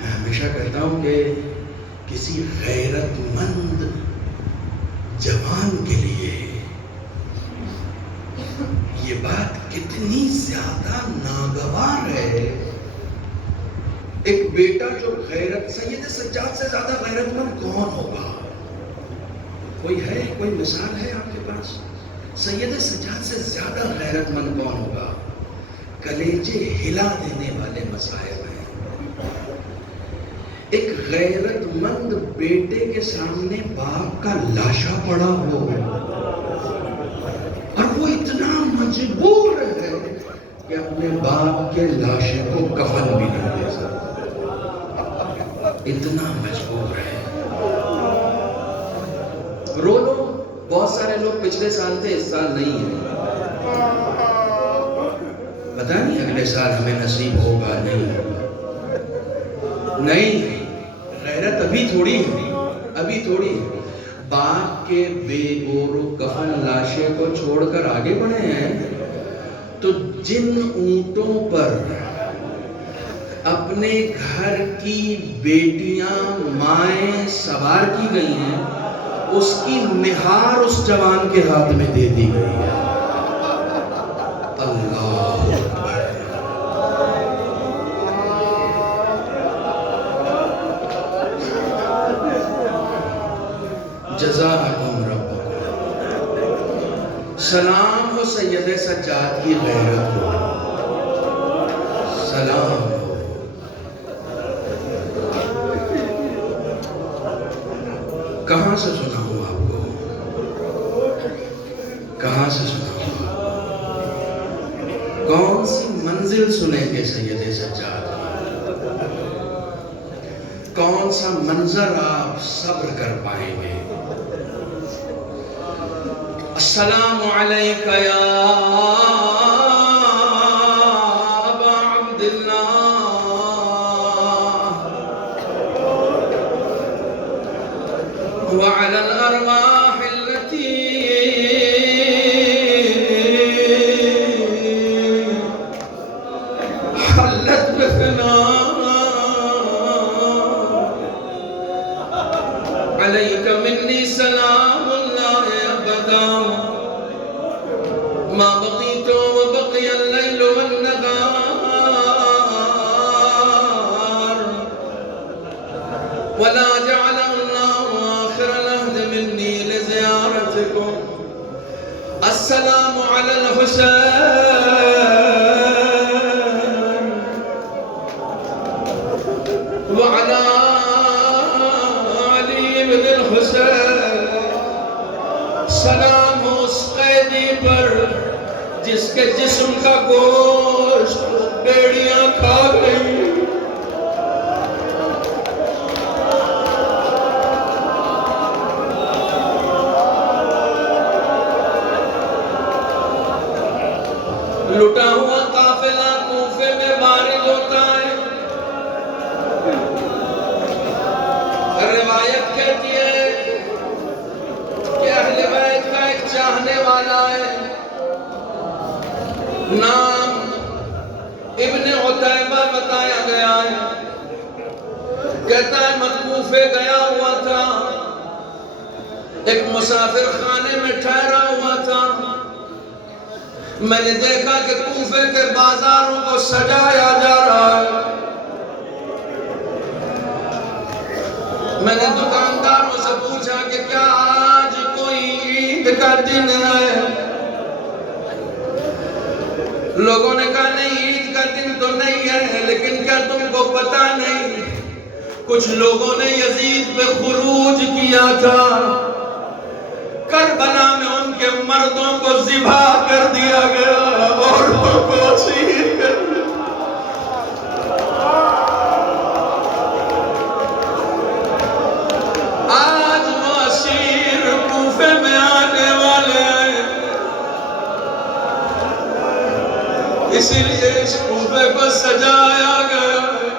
میں ہمیشہ کہتا ہوں کہ کسی غیرت مند جوان کے لیے یہ بات کتنی زیادہ ناگوار ہے۔ ایک بیٹا جو غیرت، سید سجاد سے زیادہ غیرت مند کون ہوگا؟ کوئی ہے، کوئی مثال ہے آپ کے پاس؟ سید سجاد سے زیادہ غیرت مند کون ہوگا؟ کلیجے ہلا دینے والے مصائب ہیں۔ ایک غیرت مند بیٹے کے سامنے باپ کا لاشا پڑا ہو اور وہ اتنا مجبور ہے کہ اپنے باپ کے لاشے کو کفن بھی نہیں دے سکتا، اتنا مجبور ہے۔ رو لو، بہت سارے لوگ پچھلے سال تھے، اس سال نہیں ہے، پتہ نہیں اگلے سال ہمیں نصیب ہوگا نہیں ہوگا، نہیں، غیرت ابھی تھوڑی ہے۔ باپ کے بے گور و کفن لاشے کو چھوڑ کر آگے بڑھے ہیں تو جن اونٹوں پر اپنے گھر کی بیٹیاں مائیں سوار کی گئی ہیں، اس کی مہار اس جوان کے ہاتھ میں دے دی گئی ہے۔ اللہ اکبر۔ جزاکم ربکم۔ سلام ہو سید سجاد کی غیرت کو، سلام ہو۔ کہاں سے سنا ہوں آپ کو، کہاں سے سنا ہوں؟ کون سی منزل سنیں گے سید سجاد؟ کون سا منظر آپ صبر کر پائیں گے؟ السلام علیک یا ابا عبداللہ، وعلى الأرواح التي حلت بثنا، عليك مني سلام الله أبدا ما بقيت وبقي الليل والنهار، ولا جعل الله آخر العهد مني لزيارتكم. السلام على الحسين وعلى علي بن الحسين. سلام اس قیدی پر جس کے جسم کا گوشت بیڑیاں کھا گئی. لٹا ہوا قافلہ کوفے میں وارد ہوتا ہے. روایت کہتی ہے کہ اہل بیت کا ایک چاہنے والا ہے، نام ابن عتیبہ بتایا گیا ہے. کہتا ہے میں کوفے گیا ہوا تھا، ایک مسافر خانے میں ٹھہرا ہوا تھا. میں نے دیکھا کہ کوفے کے بازاروں کو سجایا جا رہا ہے. میں نے دکانداروں سے پوچھا کہ کیا آج کوئی عید کا دن ہے؟ لوگوں نے کہا نہیں، عید کا دن تو نہیں ہے، لیکن کیا تم کو پتا نہیں کچھ لوگوں نے یزید پہ خروج کیا تھا، کربلا میں ان کے مردوں کو ذبح کر دیا گیا، عورتوں کو اسیر کر دیا۔ آج وہ اسیر کوفے میں آنے والے ہیں، اسی لیے اس کوفے کو سجایا گیا ہے۔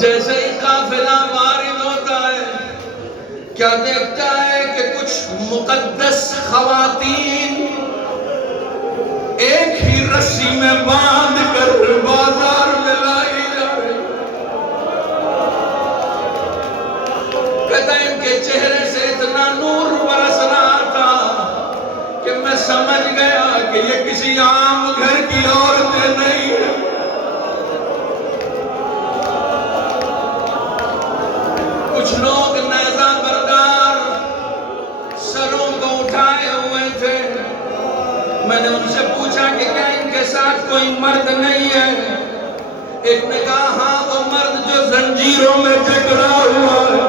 جیسے ہی قافلہ وارد ہوتا ہے، کیا دیکھتا ہے کہ کچھ مقدس خواتین ایک ہی رسی میں باندھ کر بازار میں لائی جا رہی۔ کہتا ہے ان کے چہرے سے اتنا نور برس رہا تھا کہ میں سمجھ گیا کہ یہ کسی عام گھر کی عورتیں نہیں ہیں۔ کچھ لوگ نیزہ بردار سروں کو اٹھائے ہوئے تھے۔ میں نے ان سے پوچھا کہ کیا ان کے ساتھ کوئی مرد نہیں ہے؟ ایک نے کہا ہاں، وہ مرد جو زنجیروں میں جکڑا ہوا ہے،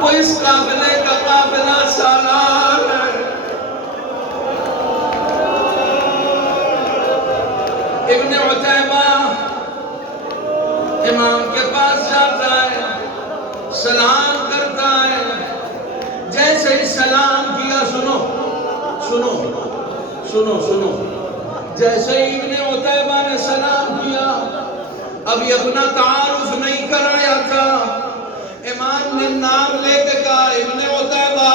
وہ اس قافلے کا قافلہ سالار ہے۔ ابن عتیبہ امام کے پاس جاتا ہے، سلام کرتا ہے۔ جیسے ہی سلام کیا، سنو سنو سنو سنو، جیسے ہی ابن عتیبہ نے سلام کیا، اب یہ اپنا تعارف نہیں کرایا تھا، امام نے نام لے کے کہا ابن عتیبہ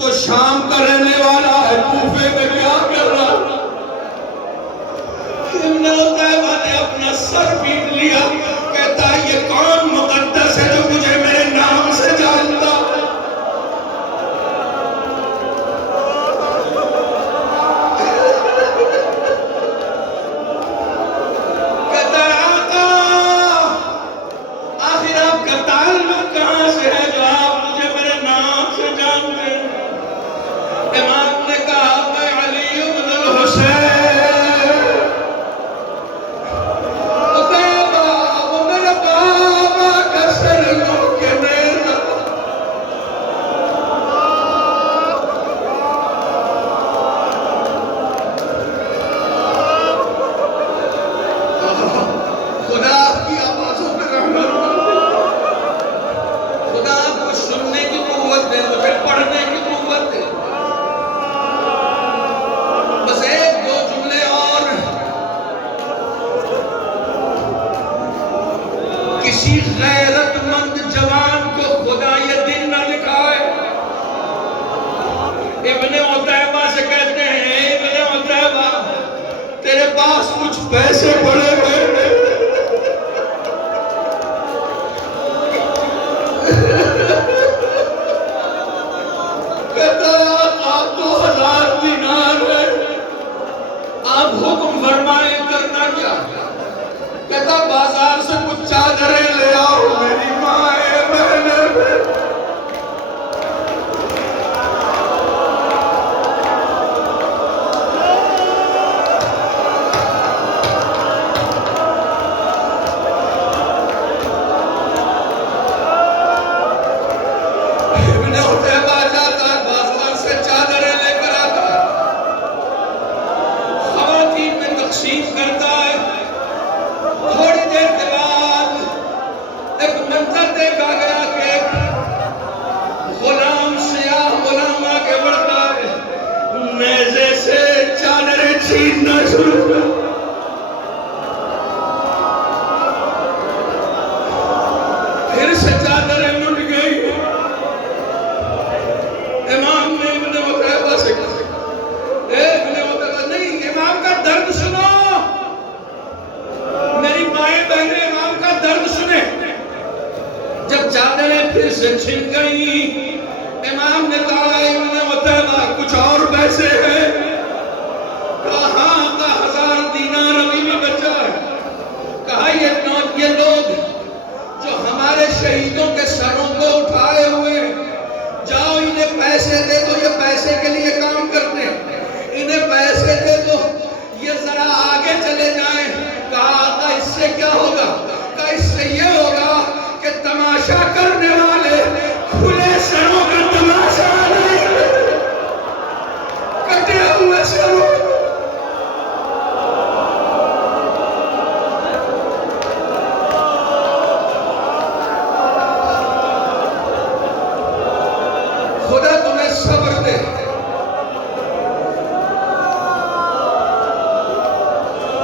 تو شام کا رہنے والا ہے، کوفے میں کیا کر رہا؟ ابن عتیبہ نے اپنا سر پیٹ لیا، کہتا ہے یہ کون مقدس ہے جو مجھے میرے نام سے جانتا؟ کہتا ہے آقا، آخر آپ کا تعلق کہاں سے ہے جو آپ مجھے میرے نام سے جانتے ہیں؟ امام نے کہا میں علی بن الحسین۔ کسی غیرت مند جوان کو خدا یہ دن نہ دکھائے۔ ابن عتیبہ سے کہتے ہیں ابن عتیبہ تیرے پاس کچھ پیسے پڑے ہوئے ہیں؟ کہتا آپ 2000 دینار ہے، آپ حکم فرمائیں کرنا کیا؟ کہتا بازار سے کچھ چادریں لے آؤ، میری ماں ہے بہنیں۔ ابن عتیبہ جاتا ہے بازار سے چادریں لے کر آتا ہے، خواتین میں تقسیم کرتا ہے۔ تھوڑی دیر کے بعد ایک منظر دیکھا گیا کہ ایک غلام، سیاہ غلام آگے بڑھتا ہے، نیزے سے چادریں چھیننا شروع کر۔ پھر سے چادریں لٹ گئی۔ امام نے ابن عتیبہ سے کہا ابن عتیبہ نہیں، امام کا درد سنو، میری مائیں بہنیں امام کا درد سنیں۔ جب چادریں پھر سے چھن گئی، امام نے کہا ابن عتیبہ کچھ اور پیسے ہیں؟ کہاں کا 1000 دینار ابھی بھی بچا ہے. کہا یہ لوگ جو ہمارے شہیدوں کے سروں کو اٹھائے ہوئے ہیں، جاؤ انہیں پیسے دے دو، یہ پیسے کے لیے کام کرتے ہیں، انہیں پیسے دے دو، یہ ذرا آگے چلے جائیں. کہا آقا اس سے کیا ہوگا؟ کہا اس سے یہ ہوگا کہ تماشا کرنے والے کھلے سروں کا تماشا نہیں، کٹے ہوئے سروں. خدا تمہیں صبر دے.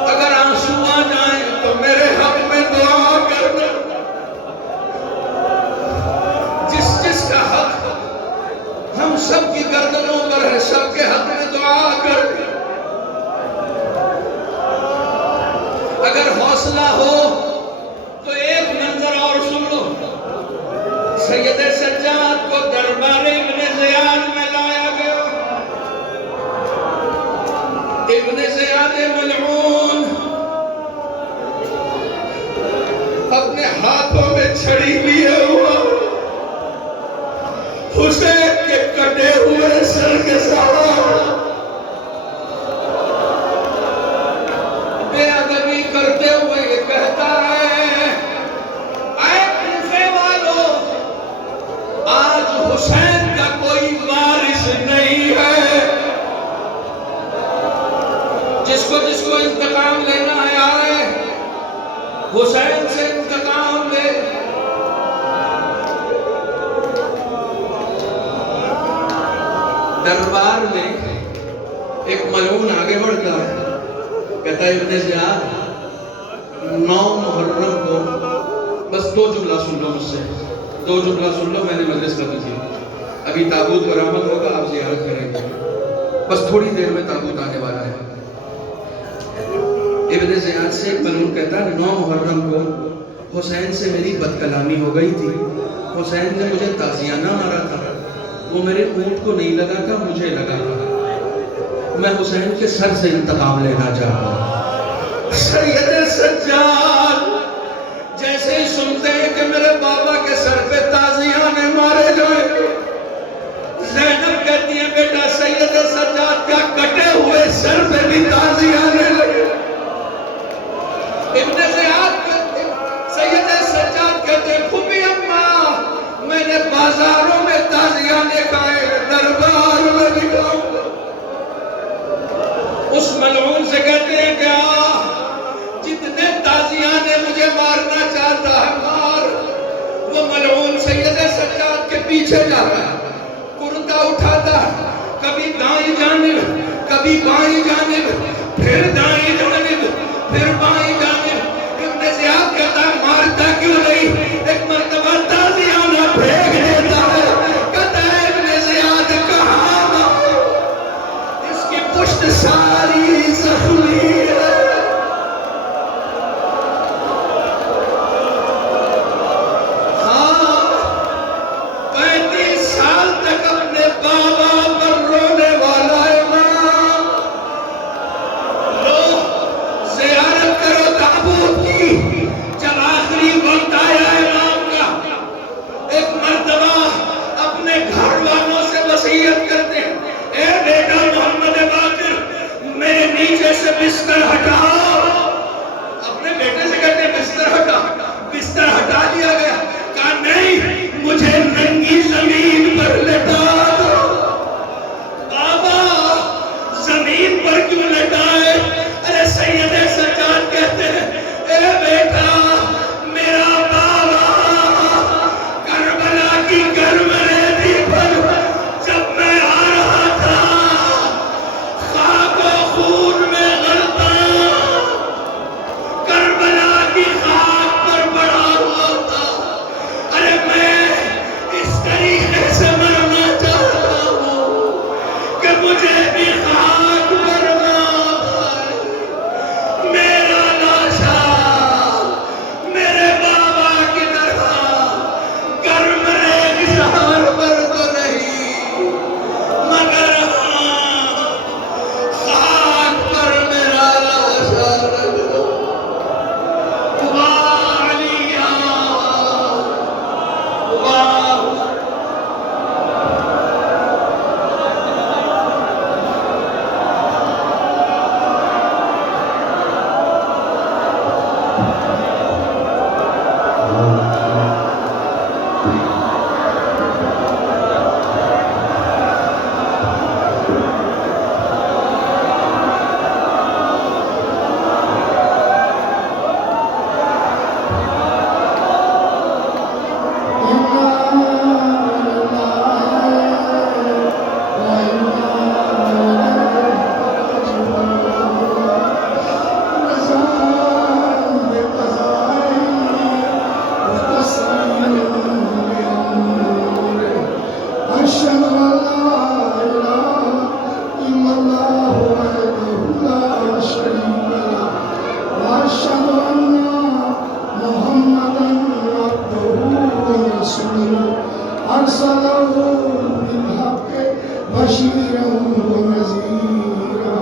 اگر آنسو آ جائیں تو میرے حق میں دعا کرنا. جس کا حق ہم سب کی گردنوں پر ہے، سب کے حق میں دعا کر. اگر حوصلہ ہو تو ایک منظر اور سن لو. سید سجاد کو دربار ابن زیاد میں لایا گیا. ابن زیاد ملعون اپنے ہاتھوں میں چھڑی لیے ہوا حسین کے کٹے ہوئے سر کے ساتھ بے ادبی کرتے ہوئے یہ کہتا ہے، اے کوفے والو، آج حسین کا کوئی وارث نہیں ہے. جس کو انتقام لینا ہے آئے، حسین سے انتقام لے. دربار میں ایک ملعون آگے بڑھتا ہے، کہتا ہے ابن زیاد 9 محرم کو بس 2 جملہ سن لو مجھ سے، 2 جملہ سن لو، میں نے مجلس کا تجھے ابھی تابوت برآمد ہوگا، آپ زیارت کریں گے، بس تھوڑی دیر میں تابوت آنے والا ہے. ابن زیاد سے ایک ملعون کہتا ہے 9 محرم کو حسین سے میری بد کلامی ہو گئی تھی. حسین نے مجھے تازیانہ مارا تھا، وہ میرے اونٹ کو نہیں لگا تھا، مجھے لگا تھا. میں حسین کے سر سے انتقام لینا چاہتا ہوں. سید سجاد جیسے ہی سنتے ہیں کہ میرے بابا کے سر پہ تازیانے مارے جائیں، زینب کہتی ہے بیٹا سید سجاد کا کٹے ہوئے سر پہ بھی تازیانے لگے. ابن زیاد کہتے ہیں، سید سجاد کہتے ہیں پھوپھی اماں میں نے بازاروں میں تازیانے کھائے، دربار میں بھی کھاؤں. اس ملعون سے کہتے ہیں کیا جتنے تازیانے مجھے مارنا چاہتا ہے مار. وہ ملعون سید سجاد کے پیچھے جاتا ہے، کرتا اٹھاتا ہے، کبھی دائیں جانب کبھی بائیں جانب، پھر دائیں جانب پھر بائیں جانب. ابن زیاد کہتا ہے مارتا کیوں نہیں؟ ایک مرتبہ تازیانہ پھینک دیتا ہے. کہتا ہے ابن زیاد کہاں اس کی پشت ساری زخمی ہے. ہاں 35 سال تک اپنے بابا پر رونے والا امام وأشهد أن محمدا عبده ورسوله أرسله بالحق بشيرا ونذيرا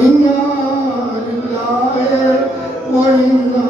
إنا لله وإنا